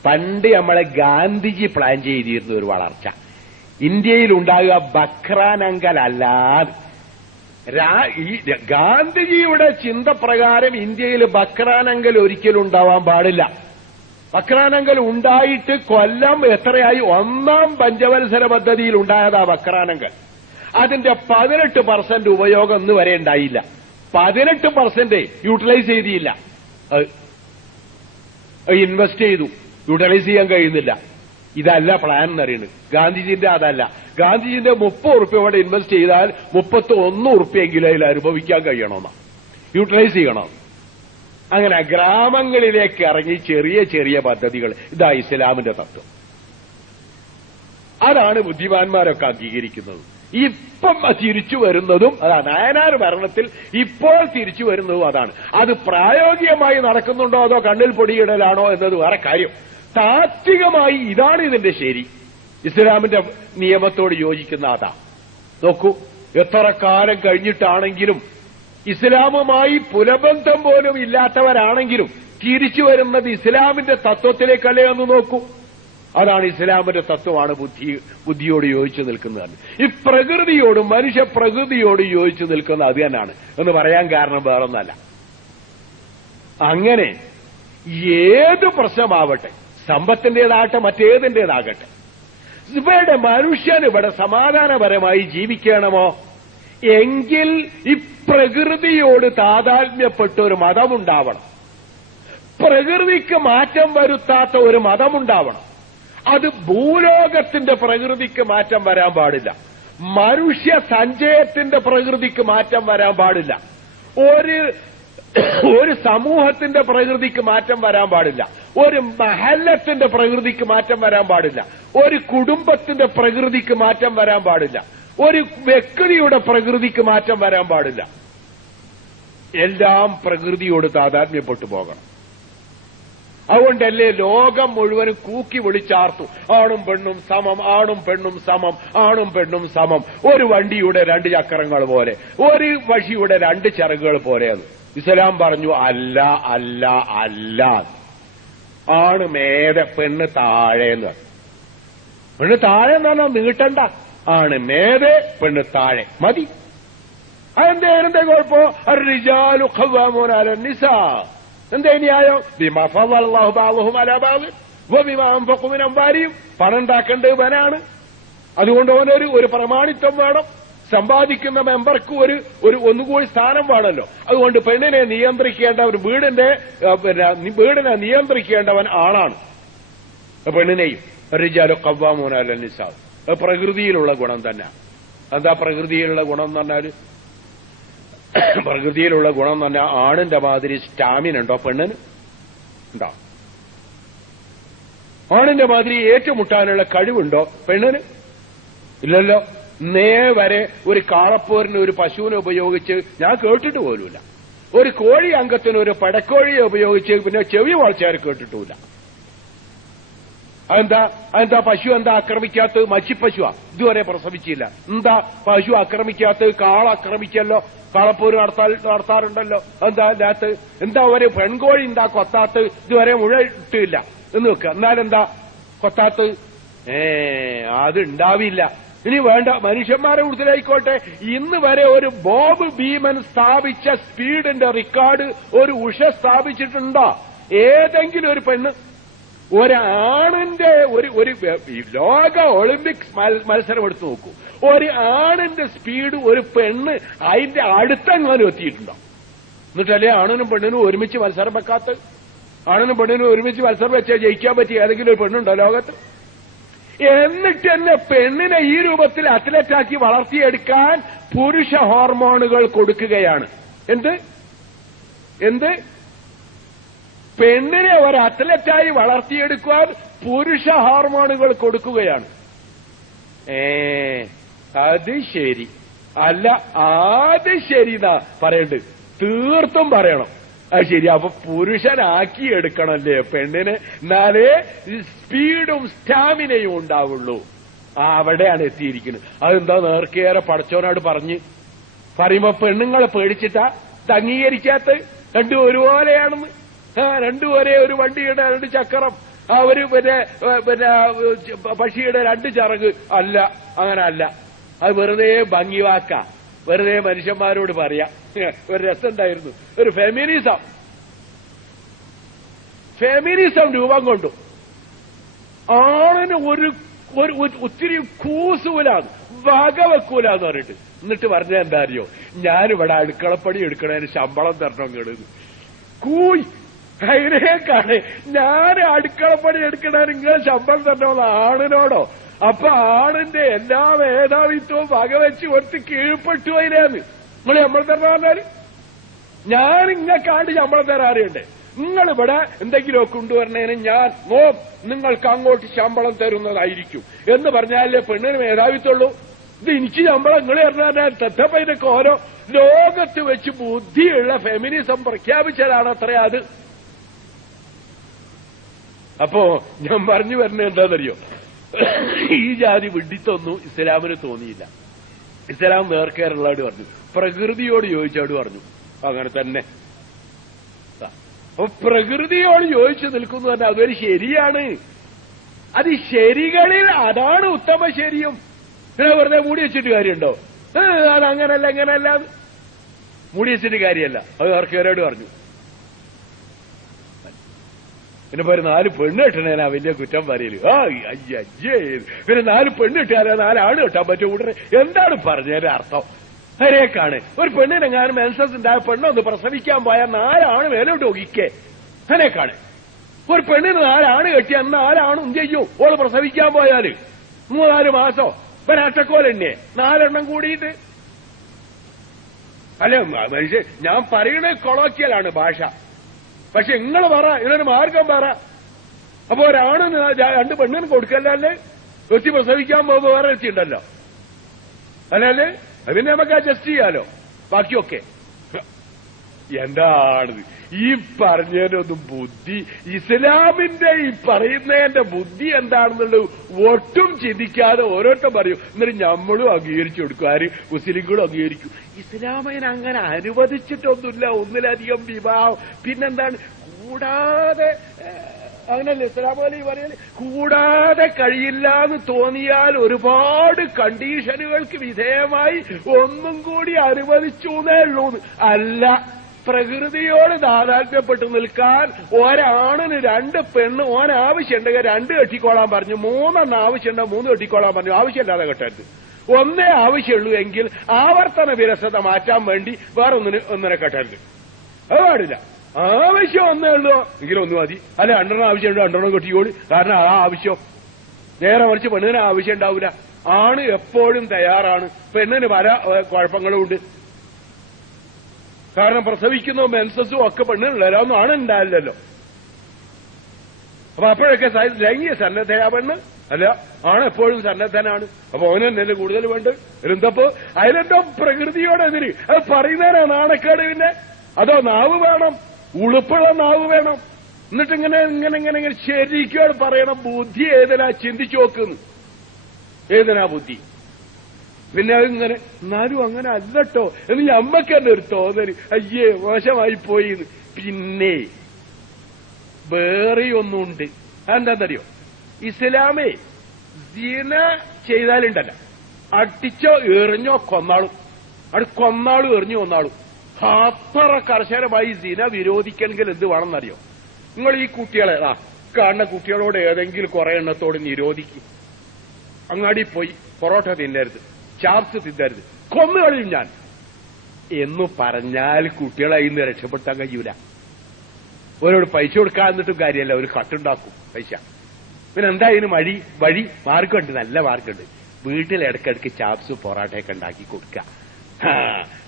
പണ്ട് നമ്മളെ ഗാന്ധിജി പ്ലാൻ ചെയ്തിരുന്ന ഒരു വളർച്ച ഇന്ത്യയിൽ ഉണ്ടാകുക ബക്രാനങ്കലല്ലാതെ. ഈ ഗാന്ധിജിയുടെ ചിന്ത പ്രകാരം ഇന്ത്യയിൽ ബക്രാനങ്കൽ ഒരിക്കലും ഉണ്ടാവാൻ പാടില്ല. ബക്രാനങ്കൽ ഉണ്ടായിട്ട് കൊല്ലം എത്രയായി? 1ാം പഞ്ചവത്സര പദ്ധതിയിൽ ഉണ്ടായതാ ബക്രാനങ്കൽ. അതിന്റെ 18% ഉപയോഗം ഇന്ന് വരെ ഉണ്ടായില്ല. 18% യൂട്ടിലൈസ് ചെയ്തില്ല. ഇൻവെസ്റ്റ് ചെയ്തു, യൂട്ടിലൈസ് ചെയ്യാൻ കഴിയുന്നില്ല. ഇതല്ല പ്ലാൻ എന്നറിയുന്നത്. ഗാന്ധിജിന്റെ അതല്ല. ഗാന്ധിജിന്റെ 30 റുപ്യ ഇവിടെ ഇൻവെസ്റ്റ് ചെയ്താൽ 31 റുപ്യെങ്കിലും അതിൽ അനുഭവിക്കാൻ കഴിയണമെന്നാ, യൂട്ടിലൈസ് ചെയ്യണം. അങ്ങനെ ഗ്രാമങ്ങളിലേക്ക് ഇറങ്ങി ചെറിയ ചെറിയ പദ്ധതികൾ. ഇതാ ഇസ്ലാമിന്റെ തത്വം. അതാണ് ബുദ്ധിമാന്മാരൊക്കെ അംഗീകരിക്കുന്നത്. ഇപ്പം തിരിച്ചു വരുന്നതും അതാണ്. നായനാർ ഭരണത്തിൽ ഇപ്പോൾ തിരിച്ചു വരുന്നതും അതാണ്. അത് പ്രായോഗികമായി നടക്കുന്നുണ്ടോ അതോ കണ്ണിൽ പൊടിയിടലാണോ എന്നത് വേറെ കാര്യം. താത്വികമായി ഇതാണ് ഇതിന്റെ ശരി. ഇസ്ലാമിന്റെ നിയമത്തോട് യോജിക്കുന്ന അതാ. നോക്കൂ, എത്ര കാലം കഴിഞ്ഞിട്ടാണെങ്കിലും ഇസ്ലാമുമായി പുലബന്ധം പോലും ഇല്ലാത്തവരാണെങ്കിലും തിരിച്ചു വരുന്നത് ഇസ്ലാമിന്റെ തത്വത്തിലേക്കല്ലേ എന്ന് നോക്കൂ. അതാണ് ഇസ്ലാമിന്റെ തത്വമാണ് ബുദ്ധിയോട് യോജിച്ചു നിൽക്കുന്നത്. ഈ പ്രകൃതിയോടും മനുഷ്യ പ്രകൃതിയോട് യോജിച്ചു നിൽക്കുന്നത് അത് തന്നെയാണ് എന്ന് പറയാൻ കാരണം വേറൊന്നല്ല. അങ്ങനെ ഏത് പ്രശ്നമാവട്ടെ, സമ്പത്തിന്റേതാകട്ടെ മറ്റേതിന്റേതാകട്ടെ, ഇവിടെ മനുഷ്യൻ ഇവിടെ സമാധാനപരമായി ജീവിക്കണമോ എങ്കിൽ ഈ പ്രകൃതിയോട് താതാത്മ്യപ്പെട്ട ഒരു മതമുണ്ടാവണം. പ്രകൃതിക്ക് മാറ്റം വരുത്താത്ത ഒരു മതമുണ്ടാവണം. അത് ഭൂലോകത്തിന്റെ പ്രകൃതിക്ക് മാറ്റം വരാൻ പാടില്ല. മനുഷ്യ സഞ്ചയത്തിന്റെ പ്രകൃതിക്ക് മാറ്റം വരാൻ പാടില്ല. ഒരു സമൂഹത്തിന്റെ പ്രകൃതിക്ക് മാറ്റം വരാൻ പാടില്ല. ഒരു മഹല്ലത്തിന്റെ പ്രകൃതിക്ക് മാറ്റം വരാൻ പാടില്ല. ഒരു കുടുംബത്തിന്റെ പ്രകൃതിക്ക് മാറ്റം വരാൻ പാടില്ല. ഒരു വ്യക്തിയുടെ പ്രകൃതിക്ക് മാറ്റം വരാൻ പാടില്ല. എല്ലാം പ്രകൃതിയോട് താതാത്മ്യപ്പെട്ടു പോകണം. അതുകൊണ്ടല്ലേ ലോകം മുഴുവനും കൂക്കി വിളിച്ചാർത്തു, ആണും പെണ്ണും സമം, ആണും പെണ്ണും സമം, ആണും പെണ്ണും സമം. ഒരു വണ്ടിയുടെ 2 ചക്രങ്ങൾ പോലെ, ഒരു വഴിയുടെ 2 ചിറകുകൾ പോലെയാണ്. ഇസ്ലാം പറഞ്ഞു അല്ല അല്ല അല്ല. ആണ് മേലെ, പെണ്ണ് താഴെ എന്ന് പറഞ്ഞു. പെണ്ണ് താഴെ എന്ന് പറഞ്ഞാൽ നീട്ടണ്ട. ആണ് മേലെ, പെണ്ണ് താഴെ മതി. അതെന്തേ കുഴപ്പോ? അർറിജാലു ഖവ്വാമൂന അലന്നിസാ. എന്തേ ന്യായം? ബിമാ ഫളല്ലാഹു ബഅദഹും അലാ ബഅദ് വബിമാ അൻഫഖു മിൻ അംവാലിഹിം. പണം ഉണ്ടാക്കേണ്ടത് ഇവനാണ്. അതുകൊണ്ട് ഒരു പ്രമാണിത്വം വേണം. സമ്പാദിക്കുന്ന മെമ്പർക്ക് ഒന്നുകൂടി സ്ഥാനം വേണമല്ലോ. അതുകൊണ്ട് പെണ്ണിനെ നിയന്ത്രിക്കേണ്ട ഒരു വീടിനെ നിയന്ത്രിക്കേണ്ടവൻ ആണാണ്. പെണ്ണിനെയും റിജാലു ഖവ്വാമൂന അലന്നിസാ. പ്രകൃതിയിലുള്ള ഗുണം തന്നെ. എന്താ പ്രകൃതിയിലുള്ള ഗുണം എന്ന് പറഞ്ഞാൽ? പ്രകൃതിയിലുള്ള ഗുണം എന്ന് പറഞ്ഞാൽ ആണിന്റെ മാതിരി സ്റ്റാമിന ഉണ്ടോ പെണ്ണിന്? ഉണ്ടോ? ആണിന്റെ മാതിരി ഏറ്റുമുട്ടാനുള്ള കഴിവുണ്ടോ പെണ്ണിന്? ഇല്ലല്ലോ. വരെ ഒരു കാളപ്പോരിന് ഒരു പശുവിനെ ഉപയോഗിച്ച് ഞാൻ കേട്ടിട്ട് പോലുമില്ല. ഒരു കോഴി അംഗത്തിന് ഒരു പടക്കോഴിയെ ഉപയോഗിച്ച് പിന്നെ ചെവി വളച്ചാൽ കേട്ടിട്ടുമില്ല. അതെന്താ പശു എന്താ ആക്രമിക്കാത്തത്? മച്ചിപ്പശുവാ, ഇതുവരെ പ്രസവിച്ചില്ല. എന്താ പശു ആക്രമിക്കാത്തത്? കാള ആക്രമിക്കല്ലോ, കാളപ്പോര് നടത്താറുണ്ടല്ലോ. എന്താ ഒരു പെൺകോഴി എന്താ കൊത്താത്തത്? ഇതുവരെ മുഴ ഇട്ടില്ല എന്ന് വെക്കുക. എന്നാലെന്താ കൊത്താത്തത്? അതുണ്ടാവില്ല. ഇനി വേണ്ട, മനുഷ്യന്മാരെ കൂടുതലായിക്കോട്ടെ, ഇന്ന് വരെ ഒരു ബോബ് ഭീമൻ സ്ഥാപിച്ച സ്പീഡിന്റെ റെക്കോർഡ് ഒരു ഉഷ സ്ഥാപിച്ചിട്ടുണ്ടോ ഏതെങ്കിലും ഒരു പെണ്ണ്? ഒരാണിന്റെ ഒരു ലോക ഒളിമ്പിക്സ് മത്സരം എടുത്തു നോക്കൂ. ഒരു ആണിന്റെ സ്പീഡ് ഒരു പെണ്ണ് അതിന്റെ അടുത്തെങ്ങാനും എത്തിയിട്ടുണ്ടോ? എന്നിട്ടല്ലേ ആണിനും പെണ്ണിനും ഒരുമിച്ച് മത്സരം വെക്കാത്ത? ആണിനും പെണ്ണിനും ഒരുമിച്ച് മത്സരം വെച്ചാൽ ജയിക്കാൻ പറ്റിയ ഏതെങ്കിലും ഒരു പെണ്ണുണ്ടോ ലോകത്ത്? എന്നിട്ട് തന്നെ പെണ്ണിനെ ഈ രൂപത്തിൽ അത്ലറ്റാക്കി വളർത്തിയെടുക്കാൻ പുരുഷ ഹോർമോണുകൾ കൊടുക്കുകയാണ്. എന്ത് പെണ്ണിനെ ഒരു അത്ലറ്റായി വളർത്തിയെടുക്കാൻ പുരുഷ ഹോർമോണുകൾ കൊടുക്കുകയാണ്. അത് ശരി അല്ല, അത് ശരിന്നാ പറയണ്ട്, തീർത്തും പറയണം. അത് ശരി. അപ്പൊ പുരുഷനാക്കി എടുക്കണല്ലേ പെണ്ണിന്, എന്നാലേ സ്പീഡും സ്റ്റാമിനയും ഉണ്ടാവുള്ളൂ. അവിടെയാണ് എത്തിയിരിക്കുന്നത്. അതെന്താ നേർക്കേറെ പടച്ചോനോട് പറയുമ്പോ പെണ്ണുങ്ങളെ പേടിച്ചിട്ടാ ഇത് അംഗീകരിക്കാത്ത? രണ്ടും ഒരുപോലെയാണെന്ന്. രണ്ടും ഒരേ ഒരു വണ്ടിയുടെ രണ്ട് ചക്രം, ഒരു പിന്നെ പക്ഷിയുടെ രണ്ട് ചിറക് അല്ല, അങ്ങനെ അല്ല. അത് വെറുതെ ഭംഗി വാക്ക, വെറുതെ മനുഷ്യന്മാരോട് പറയാ. ഒരു രസമുണ്ടായിരുന്നു, ഒരു ഫെമിനിസം രൂപം കൊണ്ടു. ആണിന് ഒരു ഒത്തിരി കൂസൂലാന്ന് വകവെക്കൂലെന്ന് പറഞ്ഞിട്ട് എന്നിട്ട് പറഞ്ഞ എന്താ അറിയോ, ഞാനിവിടെ അടുക്കളപ്പണി എടുക്കണതിന് ശമ്പളം തരണം കേടുന്നു. കൂയ് അതിനേക്കാണ് ഞാൻ അടുക്കളപ്പണി എടുക്കണതിന് നിങ്ങൾ ശമ്പളം തരണമെന്ന് ആണിനോടോ? അപ്പൊ ആണിന്റെ എല്ലാ മേധാവിത്വവും വകവെച്ച് കൊടുത്ത് കീഴ്പ്പെട്ടു അതിനാന്ന് നിങ്ങൾ ശമ്പളം തരണം പറഞ്ഞാല്. ഞാൻ ഇങ്ങക്കാണ്ട് ശമ്പളം തരാറിയുണ്ട്. നിങ്ങളിവിടെ എന്തെങ്കിലുമൊക്കെ കൊണ്ടുവരണേന് ഞാൻ നിങ്ങൾക്ക് അങ്ങോട്ട് ശമ്പളം തരുന്നതായിരിക്കും എന്ന് പറഞ്ഞാലേ പെണ്ണിന് മേധാവിത്വമുള്ളൂ. ഇത് എനിക്ക് ശമ്പളം നിങ്ങൾ പറഞ്ഞാൽ തെറ്റപ്പതിനൊക്കെ ഓരോ ലോകത്ത് വെച്ച് ബുദ്ധിയുള്ള ഫെമിനിസം പ്രഖ്യാപിച്ചതാണ് അത്രേ അത്. അപ്പോ ഞാൻ പറഞ്ഞു വരുന്നത് എന്താണെന്നറിയോ, ഈ ജാതി വിഡിത്തൊന്നും ഇസ്ലാമിന് തോന്നിയില്ല. ഇസ്ലാം നേർക്കേറുള്ളവരോട് പറഞ്ഞു, പ്രകൃതിയോട് ചോദിച്ചോട് പറഞ്ഞു അങ്ങനെ തന്നെ. അപ്പൊ പ്രകൃതിയോട് ചോദിച്ചു നിൽക്കുന്നു തന്നെ അതൊരു ശരിയാണ്. അത് ശരികളിൽ അതാണ് ഉത്തമ ശരിയും. പിന്നെ വെറുതെ മൂടി വെച്ചിട്ട് കാര്യമുണ്ടോ? അതങ്ങനല്ല ഇങ്ങനല്ല, മൂടി വെച്ചിട്ട് കാര്യമല്ല. അത് നേർക്കേരോട് പറഞ്ഞു. പിന്നെ ഒരു 4 പെണ്ണ് കെട്ടണേനാ വലിയ കുറ്റം പറയല്. അയ്യേ, പിന്നെ 4 പെണ്ണ് കിട്ടിയാലോ 4 ആണ് കെട്ടാൻ പറ്റും ഉടനെ. എന്താണ് പറഞ്ഞതിന്റെ അർത്ഥം? അതിനേക്കാണ് ഒരു പെണ്ണിനെങ്ങാനും മെൻസസ് ഉണ്ടായ പെണ്ണൊന്ന് പ്രസവിക്കാൻ പോയാൽ 4 ആണ് മേലോട്ട് ഒഴിക്കേ. അതിനേക്കാണ് ഒരു പെണ്ണിന് 4 ആണ് കെട്ടിയാൽ 4 ആണും ചെയ്യും ഓള് പ്രസവിക്കാൻ പോയാല് 3-4 മാസോ ഒരാട്ടക്കോലെന്നെ 4 എണ്ണം കൂടിയിട്ട്. അല്ലെ മനുഷ്യൻ, ഞാൻ പറയണേ കൊളോക്കിയലാണ് ഭാഷ. പക്ഷെ നിങ്ങൾ പറ, ഇതിനൊരു മാർഗം പറ. അപ്പൊ ഒരാണിന് 2 പെണ്ണിന് കൊടുക്കല്ലേ, വെച്ച് പ്രസവിക്കാൻ പോകുമ്പോ വേറെ വെച്ചിട്ടുണ്ടല്ലോ അല്ലേ? അതിന് നമുക്ക് അഡ്ജസ്റ്റ് ചെയ്യാലോ ബാക്കിയൊക്കെ. എന്താണിത് ഈ പറഞ്ഞതിനൊന്നും ബുദ്ധി, ഇസ്ലാമിന്റെ ഈ പറയുന്നതിന്റെ ബുദ്ധി എന്താണെന്നുള്ളത് ഒട്ടും ചിന്തിക്കാതെ ഓരോരുത്തർ പറയും. എന്നിട്ട് നമ്മളും അംഗീകരിച്ചു കൊടുക്കും. ആര്? മുസ്ലിങ്ങളും അംഗീകരിക്കും. ഇസ്ലാമിന് അങ്ങനെ അനുവദിച്ചിട്ടൊന്നുമില്ല ഒന്നിലധികം വിവാഹം. പിന്നെന്താണ് കൂടാതെ, അങ്ങനല്ലേ ഇസ്ലാമലി പറയല്, കൂടാതെ കഴിയില്ല എന്ന് തോന്നിയാൽ ഒരുപാട് കണ്ടീഷനുകൾക്ക് വിധേയമായി ഒന്നും കൂടി അനുവദിച്ചു എന്നേ ഉള്ളൂ. അല്ല, പ്രകൃതിയോട് താതാത്മ്യപ്പെട്ടു നിൽക്കാൻ ഒരാണിന് 2 പെണ്ണ് ഓനാവശ്യമുണ്ടെങ്കിൽ 2 കെട്ടിക്കോളാൻ പറഞ്ഞു, 3 ആവശ്യമുണ്ടെങ്കിൽ 3 കെട്ടിക്കോളാൻ പറഞ്ഞു. ആവശ്യമില്ലാതെ കെട്ടരുത്. ഒന്നേ ആവശ്യമുള്ളൂ എങ്കിൽ ആവർത്തന വിരസത മാറ്റാൻ വേണ്ടി വേറെ ഒന്നിനെ കെട്ടരുത്. അത് പാടില്ല. ആവശ്യം ഒന്നേ ഉള്ളൂ എങ്കിലും 1 മതി. അല്ല 2 ആവശ്യമുണ്ട് 2 കെട്ടിക്കോളി. കാരണം ആ ആവശ്യം നേരെ മറിച്ച് പെണ്ണിന് ആവശ്യം ഉണ്ടാവില്ല. ആണ് എപ്പോഴും തയ്യാറാണ്. പെണ്ണിന് പല കുഴപ്പങ്ങളും ഉണ്ട്. കാരണം പ്രസവിക്കുന്നോ മെൻസസും ഒക്കെ പെണ്ണിനുള്ളല്ലോ, ഒന്നും ആണുണ്ടാവില്ലല്ലോ. അപ്പൊ അപ്പോഴൊക്കെ ലൈംഗിക സന്നദ്ധയാ പെണ്ണ് അല്ല, ആണ് എപ്പോഴും സന്നദ്ധനാണ്. അപ്പൊ അവന് തന്നെ കൂടുതൽ വേണ്ട. എന്തപ്പോ അതിലെന്തോ പ്രകൃതിയോടെതിര് അത് പറയുന്നതിനാ നാണക്കേട്. പിന്നെ അതോ നാവ് വേണം, ഉളുപ്പുള്ള നാവ് വേണം. എന്നിട്ട് ഇങ്ങനെ ഇങ്ങനെ ഇങ്ങനെ ഇങ്ങനെ ശരിക്കും പറയണം. ബുദ്ധി ഏതിനാ ചിന്തിച്ചു നോക്കുന്നു, ഏതിനാ ബുദ്ധി? പിന്നെ അതിങ്ങനെ എന്നാലും അങ്ങനെ അല്ലട്ടോ എന്ന് ഞമ്മക്ക് തന്നെ ഒരു തോന്നല്, അയ്യേ മോശമായി പോയിന്ന്. പിന്നെ വേറെ ഒന്നുണ്ട്. അതെന്താന്നറിയോ, ഇസ്ലാമേ സിന ചെയ്താലുണ്ടല്ല, അടിച്ചോ എറിഞ്ഞോ കൊന്നാളും, അത് കൊന്നാളും എറിഞ്ഞു കൊന്നാളും. അത്ര കർശനമായി സിന വിരോധിക്കണമെങ്കിൽ എന്ത് വേണമെന്നറിയോ? നിങ്ങൾ ഈ കുട്ടികളെ കാണുന്ന കുട്ടികളോട് ഏതെങ്കിലും കുറെ എണ്ണത്തോട് നിരോധിക്കും. അങ്ങാടി പോയി പൊറോട്ട തിന്നരുത്, ചാപ്സ് തിന്നരുത്, കൊന്നുകളിയും ഞാൻ എന്നു പറഞ്ഞാൽ കുട്ടികളെ ഇന്ന് രക്ഷപ്പെടുത്താൻ കഴിയൂല. ഓരോട് പൈസ കൊടുക്കാൻ എന്നിട്ടും കാര്യമല്ല, ഒരു കട്ടുണ്ടാക്കും പൈസ. പിന്നെ എന്താ ഇതിന് വഴി മാർഗമുണ്ട്, നല്ല മാർഗമുണ്ട്. വീട്ടിൽ ഇടയ്ക്കിടയ്ക്ക് ചാപ്സ് പൊറാട്ടയൊക്കെ ഉണ്ടാക്കി കൊടുക്കുക.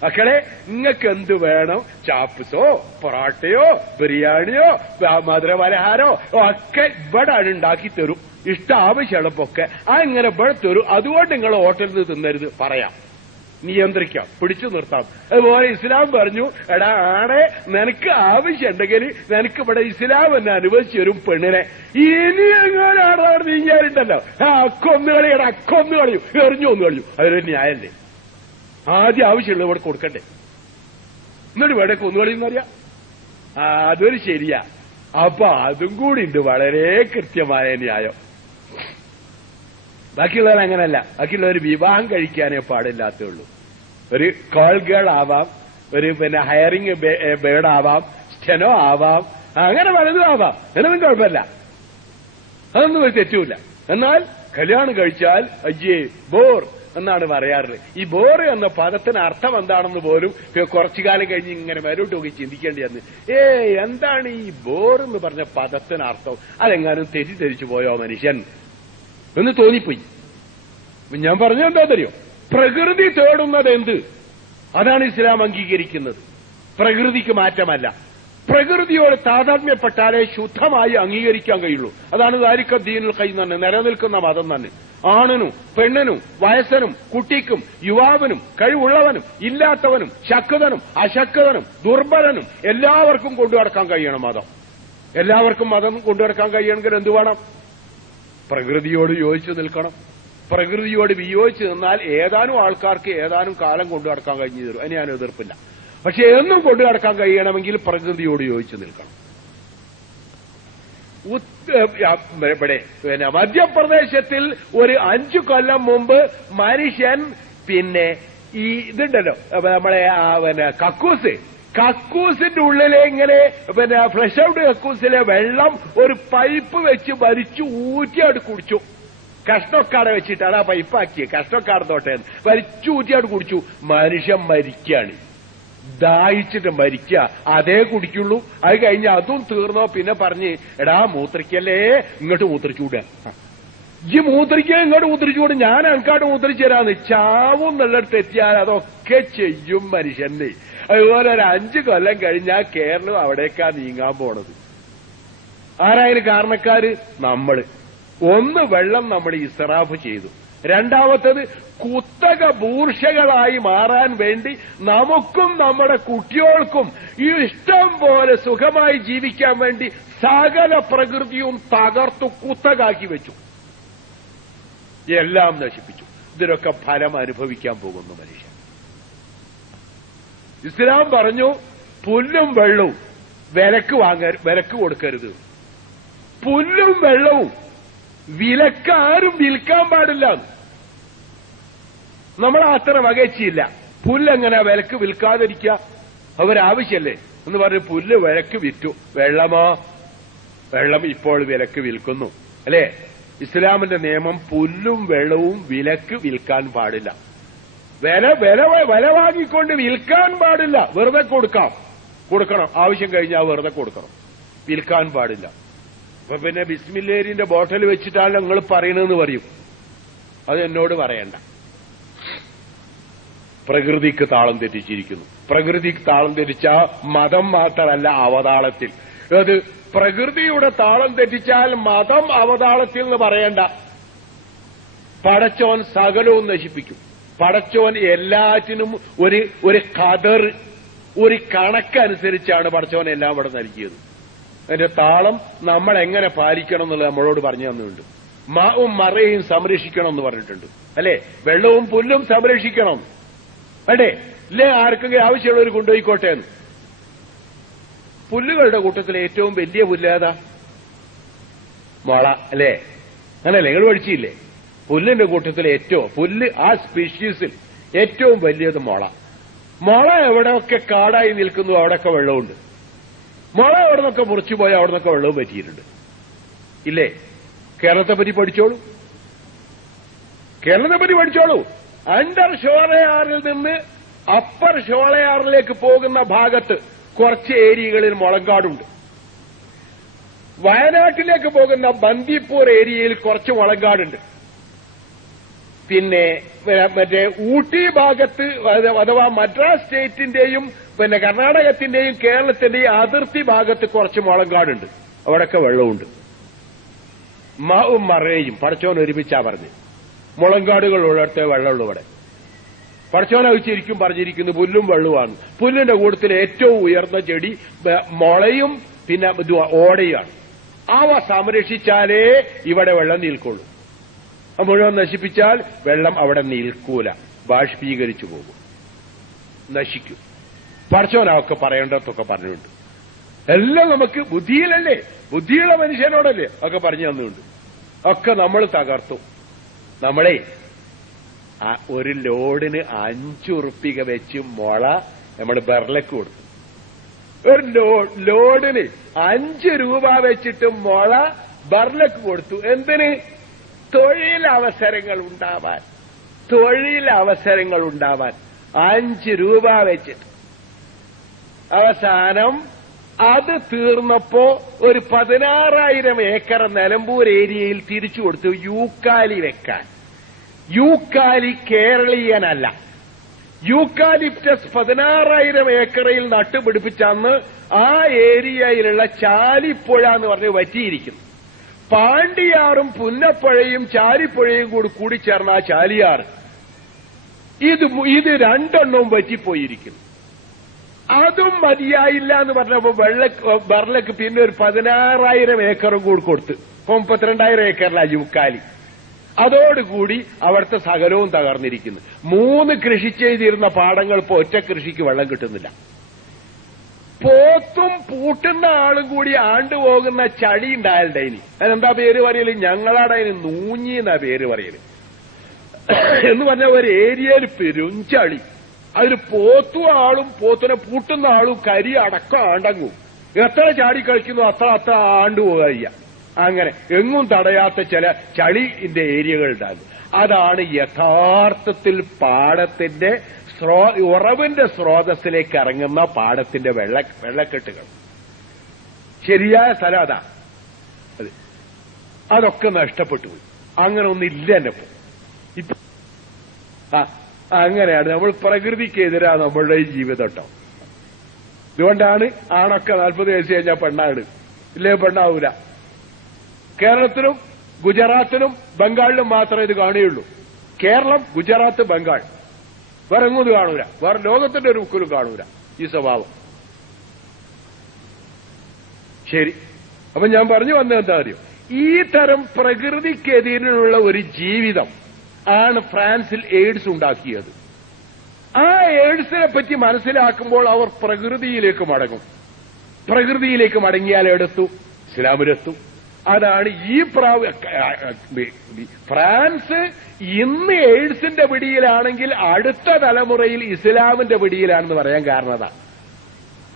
മക്കളെ നിങ്ങൾക്ക് എന്ത് വേണം, ചാപ്സോ പൊറാട്ടയോ ബിരിയാണിയോ മധുരപലഹാരോ ഒക്കെ ഇവിടെ ഉണ്ടാക്കി തരും. ആവശ്യമുള്ളപ്പൊക്കെ അങ്ങനെ ഇവിടെ തരും. അതുകൊണ്ട് നിങ്ങൾ ഹോട്ടലിൽ നിന്ന് തിന്നരുത് പറയാം, നിയന്ത്രിക്കാം, പിടിച്ചു നിർത്താം. അതുപോലെ ഇസ്ലാം പറഞ്ഞു, എടാ ആടെ നിനക്ക് ആവശ്യമുണ്ടെങ്കിൽ നിനക്ക് ഇവിടെ ഇസ്ലാം എന്നെ അനുവദിച്ചു തരും പെണ്ണിനെ. ഇനി എങ്ങനെയാണ് അവിടെ നീങ്ങാറുണ്ടല്ലോ, അക്കൊന്നുകളിയുടെ അക്കൊന്നു കളിയും, എറിഞ്ഞു ഒന്ന് കളിയും. അതൊരു ന്യായല്ലേ? ആദ്യം ആവശ്യമുള്ളത് ഇവിടെ കൊടുക്കണ്ടേ, എന്നിട്ട് ഇവിടെ കൊന്നുകളിയെന്നറിയാം. അതൊരു ശരിയാ. അപ്പൊ അതും കൂടി ഉണ്ട് വളരെ കൃത്യമായ ന്യായം. ബാക്കിയുള്ളവർ അങ്ങനല്ല. ബാക്കിയുള്ളവർ വിവാഹം കഴിക്കാനേ പാടില്ലാത്തുള്ളൂ. ഒരു കോൾ ഗേൾ ആവാം, ഒരു ഹയറിംഗ് ബേർഡ് ആവാം, സ്റ്റെനോ ആവാം, അങ്ങനെ പലതും ആവാം. എന്നൊന്നും കുഴപ്പമില്ല, അതൊന്നും ഒരു തെറ്റുമില്ല. എന്നാൽ കല്യാണം കഴിച്ചാൽ അയ്യേ ബോർ എന്നാണ് പറയാറുള്ളത്. ഈ ബോർ എന്ന പദത്തിന് അർത്ഥം എന്താണെന്ന് പോലും കുറച്ചു കാലം കഴിഞ്ഞ് ഇങ്ങനെ മേലോട്ട് നോക്കി ചിന്തിക്കേണ്ടി വന്ന്, എന്താണ് ഈ ബോർ എന്ന് പറഞ്ഞ പദത്തിന് അർത്ഥം? അതെങ്ങാനും തെറ്റിദ്ധരിച്ചു പോയോ മനുഷ്യൻ എന്ന് തോന്നിപ്പോയി. ഞാൻ പറഞ്ഞ എന്താ തരുമോ, പ്രകൃതി തേടുന്നത് എന്ത്, അതാണ് ഇസ്ലാം അംഗീകരിക്കുന്നത്. പ്രകൃതിക്ക് മാറ്റമല്ല. പ്രകൃതിയോട് താതാത്മ്യപ്പെട്ടാലേ ശുദ്ധമായി അംഗീകരിക്കാൻ കഴിയുള്ളൂ. അതാണ് ദാലിക ദീനുൽ ഖയ്യിം തന്നെ, നിലനിൽക്കുന്ന മതം തന്നെ. ആണിനും പെണ്ണിനും വയസ്സനും കുട്ടിക്കും യുവാവിനും കഴിവുള്ളവനും ഇല്ലാത്തവനും ശക്തനും അശക്തനും ദുർബലനും എല്ലാവർക്കും കൊണ്ടുനടക്കാൻ കഴിയണം മതം. എല്ലാവർക്കും മതം കൊണ്ടുനടക്കാൻ കഴിയണമെങ്കിൽ എന്ത് വേണം? പ്രകൃതിയോട് യോജിച്ചു നിൽക്കണം. പ്രകൃതിയോട് വിയോജിച്ച് നിന്നാൽ ഏതാനും ആൾക്കാർക്ക് ഏതാനും കാലം കൊണ്ടു നടക്കാൻ കഴിഞ്ഞു തരും, അതിന് ഞാൻ എതിർപ്പില്ല. പക്ഷെ എന്നും കൊണ്ടു നടക്കാൻ കഴിയണമെങ്കിൽ പ്രകൃതിയോട് യോജിച്ചു നിൽക്കണം. ഇവിടെ മധ്യപ്രദേശത്തിൽ ഒരു 5 കൊല്ലം മുമ്പ് മനുഷ്യൻ ഈ ഇതുണ്ടല്ലോ നമ്മളെ കക്കൂസിന്റെ ഉള്ളിലെ ഇങ്ങനെ ഫ്ലഷ് ഔട്ട് കക്കൂസിലെ വെള്ളം ഒരു പൈപ്പ് വെച്ച് വലിച്ചു ഊറ്റിയായിട്ട് കുടിച്ചു. കഷ്ടക്കാടെ വെച്ചിട്ടാണ് ആ പൈപ്പാക്കിയത്, കഷ്ടക്കാട് തോട്ടേ വലിച്ചു ഊറ്റിയായിട്ട് കുടിച്ചു. മനുഷ്യൻ മരിക്കുകയാണ്, ദാഹിച്ചിട്ട് മരിക്കുക. അതേ കുടിക്കുള്ളൂ. അത് കഴിഞ്ഞ് അതും തീർന്നോ പിന്നെ പറഞ്ഞ് എടാ മൂത്രിക്കല്ലേ ഇങ്ങോട്ട് മൂത്രിച്ചൂട, ഈ മൂത്രിക്കുക ഇങ്ങോട്ട് മൂത്രിച്ചുകൂടെ, ഞാൻ അനക്കാട്ട് മൂത്രിച്ചു തരാന്ന്. ചാവും എന്നുള്ളിടത്ത് എത്തിയാൽ അതൊക്കെ ചെയ്യും മനുഷ്യന്. അതുപോലെ ഒരു 5 കൊല്ലം കഴിഞ്ഞാൽ കേരളം അവിടേക്കാ നീങ്ങാൻ പോണത്. ആരായാലും കാരണക്കാര് നമ്മള്. ഒന്ന്, വെള്ളം നമ്മൾ ഇസ്റാഫ് ചെയ്തു. രണ്ടാമത്തത്, കുത്തക ബൂർഷകളായി മാറാൻ വേണ്ടി നമുക്കും നമ്മുടെ കുട്ടികൾക്കും ഈ ഇഷ്ടം പോലെ സുഖമായി ജീവിക്കാൻ വേണ്ടി സകല പ്രകൃതിയും തകർത്തു കുത്തകാക്കി വെച്ചു, എല്ലാം നശിപ്പിച്ചു. ഇതിനൊക്കെ ഫലം അനുഭവിക്കാൻ പോകുന്നു മനുഷ്യൻ. ഇസ്ലാം പറഞ്ഞു പുല്ലും വെള്ളവും വിലക്ക് കൊടുക്കരുത്. പുല്ലും വെള്ളവും വിലക്കാരും വിൽക്കാൻ പാടില്ല. നമ്മൾ അത്ര വകച്ചില്ല. പുല്ലെങ്ങനെ വിലക്ക് വിൽക്കാതിരിക്കുക? അവരാവശ്യല്ലേ എന്ന് പറഞ്ഞ് പുല്ല് വിലക്ക് വിറ്റു. വെള്ളം ഇപ്പോൾ വിലക്ക് വിൽക്കുന്നു അല്ലേ? ഇസ്ലാമിന്റെ നിയമം പുല്ലും വെള്ളവും വിലക്ക് വിൽക്കാൻ പാടില്ല. വില വാങ്ങിക്കൊണ്ട് വിൽക്കാൻ പാടില്ല. വെറുതെ കൊടുക്കണം. ആവശ്യം കഴിഞ്ഞാൽ വെറുതെ കൊടുക്കണം, വിൽക്കാൻ പാടില്ല. അപ്പൊ പിന്നെ ബിസ്മില്ലേരിന്റെ ബോട്ടിൽ വെച്ചിട്ടാണ് നിങ്ങൾ പറയണെന്ന് പറയും. അത് എന്നോട് പറയണ്ട. പ്രകൃതിക്ക് താളം തെറ്റിച്ചിരിക്കുന്നു. പ്രകൃതിക്ക് താളം തെറ്റിച്ച മതം മാത്രമല്ല അവതാളത്തിൽ. അത് പ്രകൃതിയുടെ താളം തെറ്റിച്ചാൽ മതം അവതാളത്തിൽ എന്ന് പറയണ്ട. പടച്ചോൻ സകലവും നശിപ്പിക്കും. പടച്ചോൻ എല്ലാറ്റിനും ഒരു ഖദർ, ഒരു കണക്കനുസരിച്ചാണ് പടച്ചോൻ എല്ലാം ഇവിടെ നൽകിയത്. അതിന്റെ താളം നമ്മൾ എങ്ങനെ പാലിക്കണം എന്നുള്ളത് നമ്മളോട് പറഞ്ഞു തന്നിട്ടുണ്ട്. മാവും മറയും സംരക്ഷിക്കണം എന്ന് പറഞ്ഞിട്ടുണ്ട് അല്ലെ? വെള്ളവും പുല്ലും സംരക്ഷിക്കണം അല്ലേ? ഇല്ലേ ആർക്കെങ്കിലും ആവശ്യമുള്ളവർ കൊണ്ടുപോയിക്കോട്ടെ എന്ന്. പുല്ലുകളുടെ കൂട്ടത്തിൽ ഏറ്റവും വലിയ പുല്ലേതാ? മുള അല്ലേ? അങ്ങനല്ലേ? നിങ്ങൾ പഠിച്ചില്ലേ? പുല്ലിന്റെ കൂട്ടത്തിൽ പുല്ല് ആ സ്പീഷീസിൽ ഏറ്റവും വലിയത് മുള. മുള എവിടെയൊക്കെ കാടായി നിൽക്കുന്നു അവിടെയൊക്കെ വെള്ളമുണ്ട്. മുള എവിടെ നിന്നൊക്കെ മുറിച്ചു പോയാൽ അവിടെ നിന്നൊക്കെ വെള്ളവും പറ്റിയിട്ടുണ്ട് ഇല്ലേ? കേരളത്തെ പറ്റി പഠിച്ചോളൂ. അണ്ടർ ഷോളയാറിൽ നിന്ന് അപ്പർ ഷോളയാറിലേക്ക് പോകുന്ന ഭാഗത്ത് കുറച്ച് ഏരിയകളിൽ മുളങ്കാടുണ്ട്. വയനാട്ടിലേക്ക് പോകുന്ന ബന്ദിപ്പൂർ ഏരിയയിൽ കുറച്ച് മുളങ്കാടുണ്ട്. പിന്നെ മറ്റേ ഊട്ടി ഭാഗത്ത് അഥവാ മദ്രാസ് സ്റ്റേറ്റിന്റെയും പിന്നെ കർണാടകത്തിന്റെയും കേരളത്തിന്റെയും അതിർത്തി ഭാഗത്ത് കുറച്ച് മുളങ്കാടുണ്ട്. അവിടെയൊക്കെ വെള്ളമുണ്ട്. മാവും മറയും പടച്ചോൻ ഒരുമിച്ചാ പറഞ്ഞ് മുളങ്കാടുകൾ ഉള്ളിടത്തെ വെള്ളമുള്ളൂ. ഇവിടെ പടച്ചോൻ ശരിക്കും പറഞ്ഞിരിക്കുന്നു പുല്ലും വെള്ളവുമാണ്. പുല്ലിന്റെ കൂട്ടത്തിൽ ഏറ്റവും ഉയർന്ന ചെടി മുളയും പിന്നെ ഓടയാണ്. അവ സംരക്ഷിച്ചാലേ ഇവിടെ വെള്ളം നിൽക്കുള്ളൂ. മുഴുവൻ നശിപ്പിച്ചാൽ വെള്ളം അവിടെ നിൽക്കൂല, ബാഷ്പീകരിച്ചു പോകും, നശിക്കും. പടച്ചോനൊക്കെ പറയേണ്ടതൊക്കെ പറഞ്ഞുണ്ട്. എല്ലാം നമുക്ക് ബുദ്ധിയിലല്ലേ, ബുദ്ധിയുള്ള മനുഷ്യനോടല്ലേ ഒക്കെ പറഞ്ഞു തന്നുണ്ട്. ഒക്കെ നമ്മൾ തകർത്തു. നമ്മളെ ഒരു ലോഡിന് 5 ഉറുപ്പിക വെച്ച് മുള നമ്മൾ ബെർലക്ക് കൊടുത്തു. ഒരു ലോഡിന് 5 രൂപ വെച്ചിട്ട് മുള ബെർലക്ക് കൊടുത്തു. എന്തിന്? തൊഴിലവസരങ്ങൾ ഉണ്ടാവാൻ. 5 രൂപ വെച്ചിട്ട്. അവസാനം അത് തീർന്നപ്പോ ഒരു 16,000 ഏക്കർ നിലമ്പൂർ ഏരിയയിൽ തിരിച്ചു കൊടുത്തു യൂക്കാലി വെക്കാൻ. യൂക്കാലി കേരളീയനല്ല. യൂക്കാലിപ്റ്റസ് 16,000 ഏക്കറിൽ നട്ടുപിടിപ്പിച്ചന്ന് ആ ഏരിയയിലുള്ള ചാലിപ്പുഴ എന്ന് പറഞ്ഞ് വറ്റിയിരിക്കുന്നു. പാണ്ടിയാറും പുന്നപ്പുഴയും ചാലിപ്പുഴയും കൂടി ചേർന്ന ആ ചാലിയാറ് ഇത് രണ്ടെണ്ണവും വറ്റിപ്പോയിരിക്കുന്നു. അതും മതിയായില്ല എന്ന് പറഞ്ഞപ്പോ ബെർലക്ക് പിന്നെ ഒരു 16,000 ഏക്കറും കൂടി കൊടുത്ത് 32,000 ഏക്കറിലാ യൂക്കാലി. അതോടുകൂടി അവിടുത്തെ സകലവും തകർന്നിരിക്കുന്നു. 3 കൃഷി ചെയ്തിരുന്ന പാടങ്ങൾ ഇപ്പൊ ഒറ്റ കൃഷിക്ക് വെള്ളം കിട്ടുന്നില്ല. പോത്തും പൂട്ടുന്ന ആളും കൂടി ആണ്ടുപോകുന്ന ചളി ഉണ്ടായാലുണ്ടായിനി. അതിനെന്താ പേര് പറയല്? ഞങ്ങളാടെ അതിന് നൂഞ്ഞി എന്നാ പേര് പറയല്. എന്ന് പറഞ്ഞ ഒരു ഏരിയയിൽ പെരുഞ്ചളി. അതിൽ പോത്തും ആളും പോത്തിനെ പൂട്ടുന്ന ആളും കരി അടക്കം ആണ്ടങ്ങും. എത്ര ചാടി കളിക്കുന്നു അത്ര ആണ്ടുപോകുക. അങ്ങനെ എങ്ങും തടയാത്ത ചില ചളിന്റെ ഏരിയകൾ ഉണ്ടാകും. അതാണ് യഥാർത്ഥത്തിൽ പാടത്തിന്റെ ഉറവിന്റെ സ്രോതസ്സിലേക്ക് ഇറങ്ങുന്ന പാടത്തിന്റെ വെള്ളക്കെട്ടുകൾ. ശരിയായ സ്ഥലം അതാ. അതൊക്കെ നഷ്ടപ്പെട്ടു പോയി. അങ്ങനെ ഒന്നില്ല എന്നെപ്പോ. ഇപ്പൊ അങ്ങനെയാണ് നമ്മൾ പ്രകൃതിക്കെതിരാ നമ്മളുടെ ഈ ജീവിതം കേട്ടോ. ഇതുകൊണ്ടാണ് ആണൊക്കെ 40 വയസ്സ് കഴിഞ്ഞാൽ പെണ്ണാണ്, ഇല്ലേ പെണ്ണാവൂല. കേരളത്തിലും ഗുജറാത്തിലും ബംഗാളിലും മാത്രമേ ഇത് കാണുകയുള്ളൂ. കേരളം, ഗുജറാത്ത്, ബംഗാൾ, വേറെ എങ്ങും ഇത് കാണൂല. വേറെ ലോകത്തിന്റെ ഒരു മുക്കിലും കാണൂല ഈ സ്വഭാവം. ശരി, അപ്പൊ ഞാൻ പറഞ്ഞു വന്നത് എന്താ അറിയോ? ഈ തരം പ്രകൃതിക്കെതിരെയുള്ള ഒരു ജീവിതം ആണ് ഫ്രാൻസിൽ എയ്ഡ്സ് ഉണ്ടാക്കിയത്. ആ എയ്ഡ്സിനെ പറ്റി മനസ്സിലാക്കുമ്പോൾ അവർ പ്രകൃതിയിലേക്ക് മടങ്ങും. പ്രകൃതിയിലേക്ക് മടങ്ങിയാൽ എടുത്തു ഇസ്ലാമിലെത്തും. അതാണ് ഈ ഫ്രാൻസ് ഇന്ന് എയ്ഡ്സിന്റെ പിടിയിലാണെങ്കിൽ അടുത്ത തലമുറയിൽ ഇസ്ലാമിന്റെ പിടിയിലാണെന്ന് പറയാൻ കാരണം അതാണ്.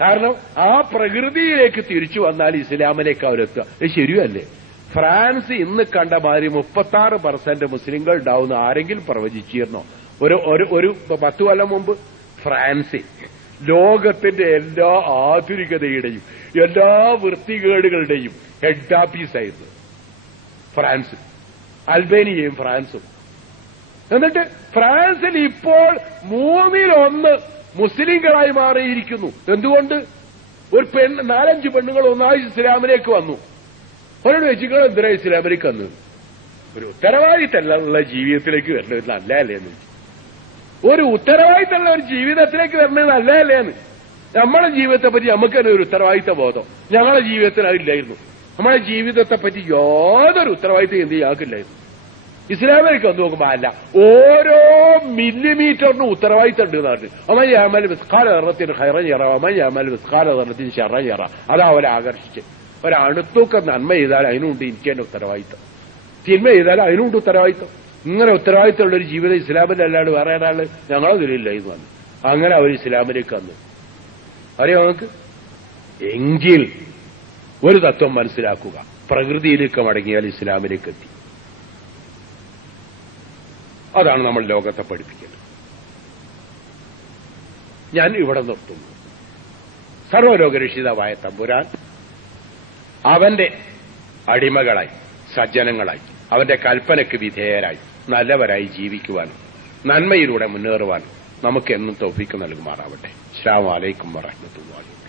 കാരണം ആ പ്രകൃതിയിലേക്ക് തിരിച്ചു വന്നാൽ ഇസ്ലാമിലേക്ക് അവരെത്തുക. ശരിയല്ലേ? ഫ്രാൻസ് ഇന്ന് കണ്ട മാതിരി 36% മുസ്ലിങ്ങൾ ഉണ്ടാവുന്ന ആരെങ്കിലും പ്രവചിച്ചിരുന്നോ? ഒരു 10 കൊല്ലം മുമ്പ് ഫ്രാൻസ് ലോകത്തിന്റെ എല്ലാ ആധുനികതയുടെയും എല്ലാ വൃത്തികേടുകളുടെയും ഹെഡ് ഓഫീസായിരുന്നു ഫ്രാൻസ്. അൽബേനിയയും ഫ്രാൻസും. എന്നിട്ട് ഫ്രാൻസിൽ ഇപ്പോൾ 1/3 മുസ്ലിങ്ങളായി മാറിയിരിക്കുന്നു. എന്തുകൊണ്ട്? ഒരു 4-5 പെണ്ണുങ്ങൾ ഒന്നായി ഇസ്ലാമിലേക്ക് വന്നു. അവരോട് വെച്ചിട്ട് എന്തിനാ ഇസ്ലാമിലേക്ക് വന്നു? ഒരു ഉത്തരവാദിത്തമുള്ള ജീവിതത്തിലേക്ക് വരേണ്ടത് നല്ലതല്ലേ എന്ന്. ഒരു ഉത്തരവാദിത്തമുള്ള ഒരു ജീവിതത്തിലേക്ക് വരേണ്ടത് നല്ലതല്ലേ എന്ന്. നമ്മളെ ജീവിതത്തെ പറ്റി നമുക്ക് തന്നെ ഒരു ഉത്തരവാദിത്ത ബോധം ഞങ്ങളെ ജീവിതത്തിന് അതില്ലായിരുന്നു. നമ്മളെ ജീവിതത്തെ പറ്റി യാതൊരു ഉത്തരവാദിത്തം എന്ത് ഞങ്ങൾക്കില്ലായിരുന്നു. ഇസ്ലാമിലേക്ക് വന്ന് നോക്കുമ്പോ അല്ല, ഓരോ മില്ലിമീറ്ററിനും ഉത്തരവാദിത്തം ഉണ്ട് എന്നാണ്. അമ്മ അമൽ വിസ്കാല നിറത്തിന് ഹൈറ ചെറ, അമ്മ അമൽ വിസ്കാല നിറത്തിന് ഷെറ ചെറ. അതാ അവരെ ആകർഷിച്ച്. ഒരണുത്തൂക്കം നന്മ ചെയ്താൽ അതിനുണ്ട് എനിക്ക് തന്നെ ഉത്തരവാദിത്തം, തിന്മ ചെയ്താൽ അതിനുണ്ട് ഉത്തരവാദിത്തം. ഇങ്ങനെ ഉത്തരവാദിത്തമുള്ള ഒരു ജീവിതം ഇസ്ലാമിൽ അല്ലാണ്ട് വേറെ ഒരാള് ഞങ്ങളതിലില്ല എന്ന് പറഞ്ഞു. അങ്ങനെ അവർ ഇസ്ലാമിലേക്ക് വന്നു. അറിയാം നമുക്ക്? എങ്കിൽ ഒരു തത്വം മനസ്സിലാക്കുക, പ്രകൃതിയിലേക്ക് മടങ്ങിയാൽ ഇസ്ലാമിലേക്ക് എത്തി. അതാണ് നമ്മൾ ലോകത്തെ പഠിപ്പിക്കുന്നത്. ഞാൻ ഇവിടെ നിർത്തുന്നു. സർവ്വലോകരക്ഷിതാവായ തമ്പുരാൻ അവന്റെ അടിമകളായി, സജ്ജനങ്ങളായി, അവന്റെ കൽപ്പനയ്ക്ക് വിധേയരായി, നല്ലവരായി ജീവിക്കുവാനും നന്മയിലൂടെ മുന്നേറുവാനും നമുക്ക് എന്നും തൗഫീക്ക് നൽകുമാറാവട്ടെ. അസ്സലാമു അലൈക്കും വറഹ്മത്തുള്ളാഹി.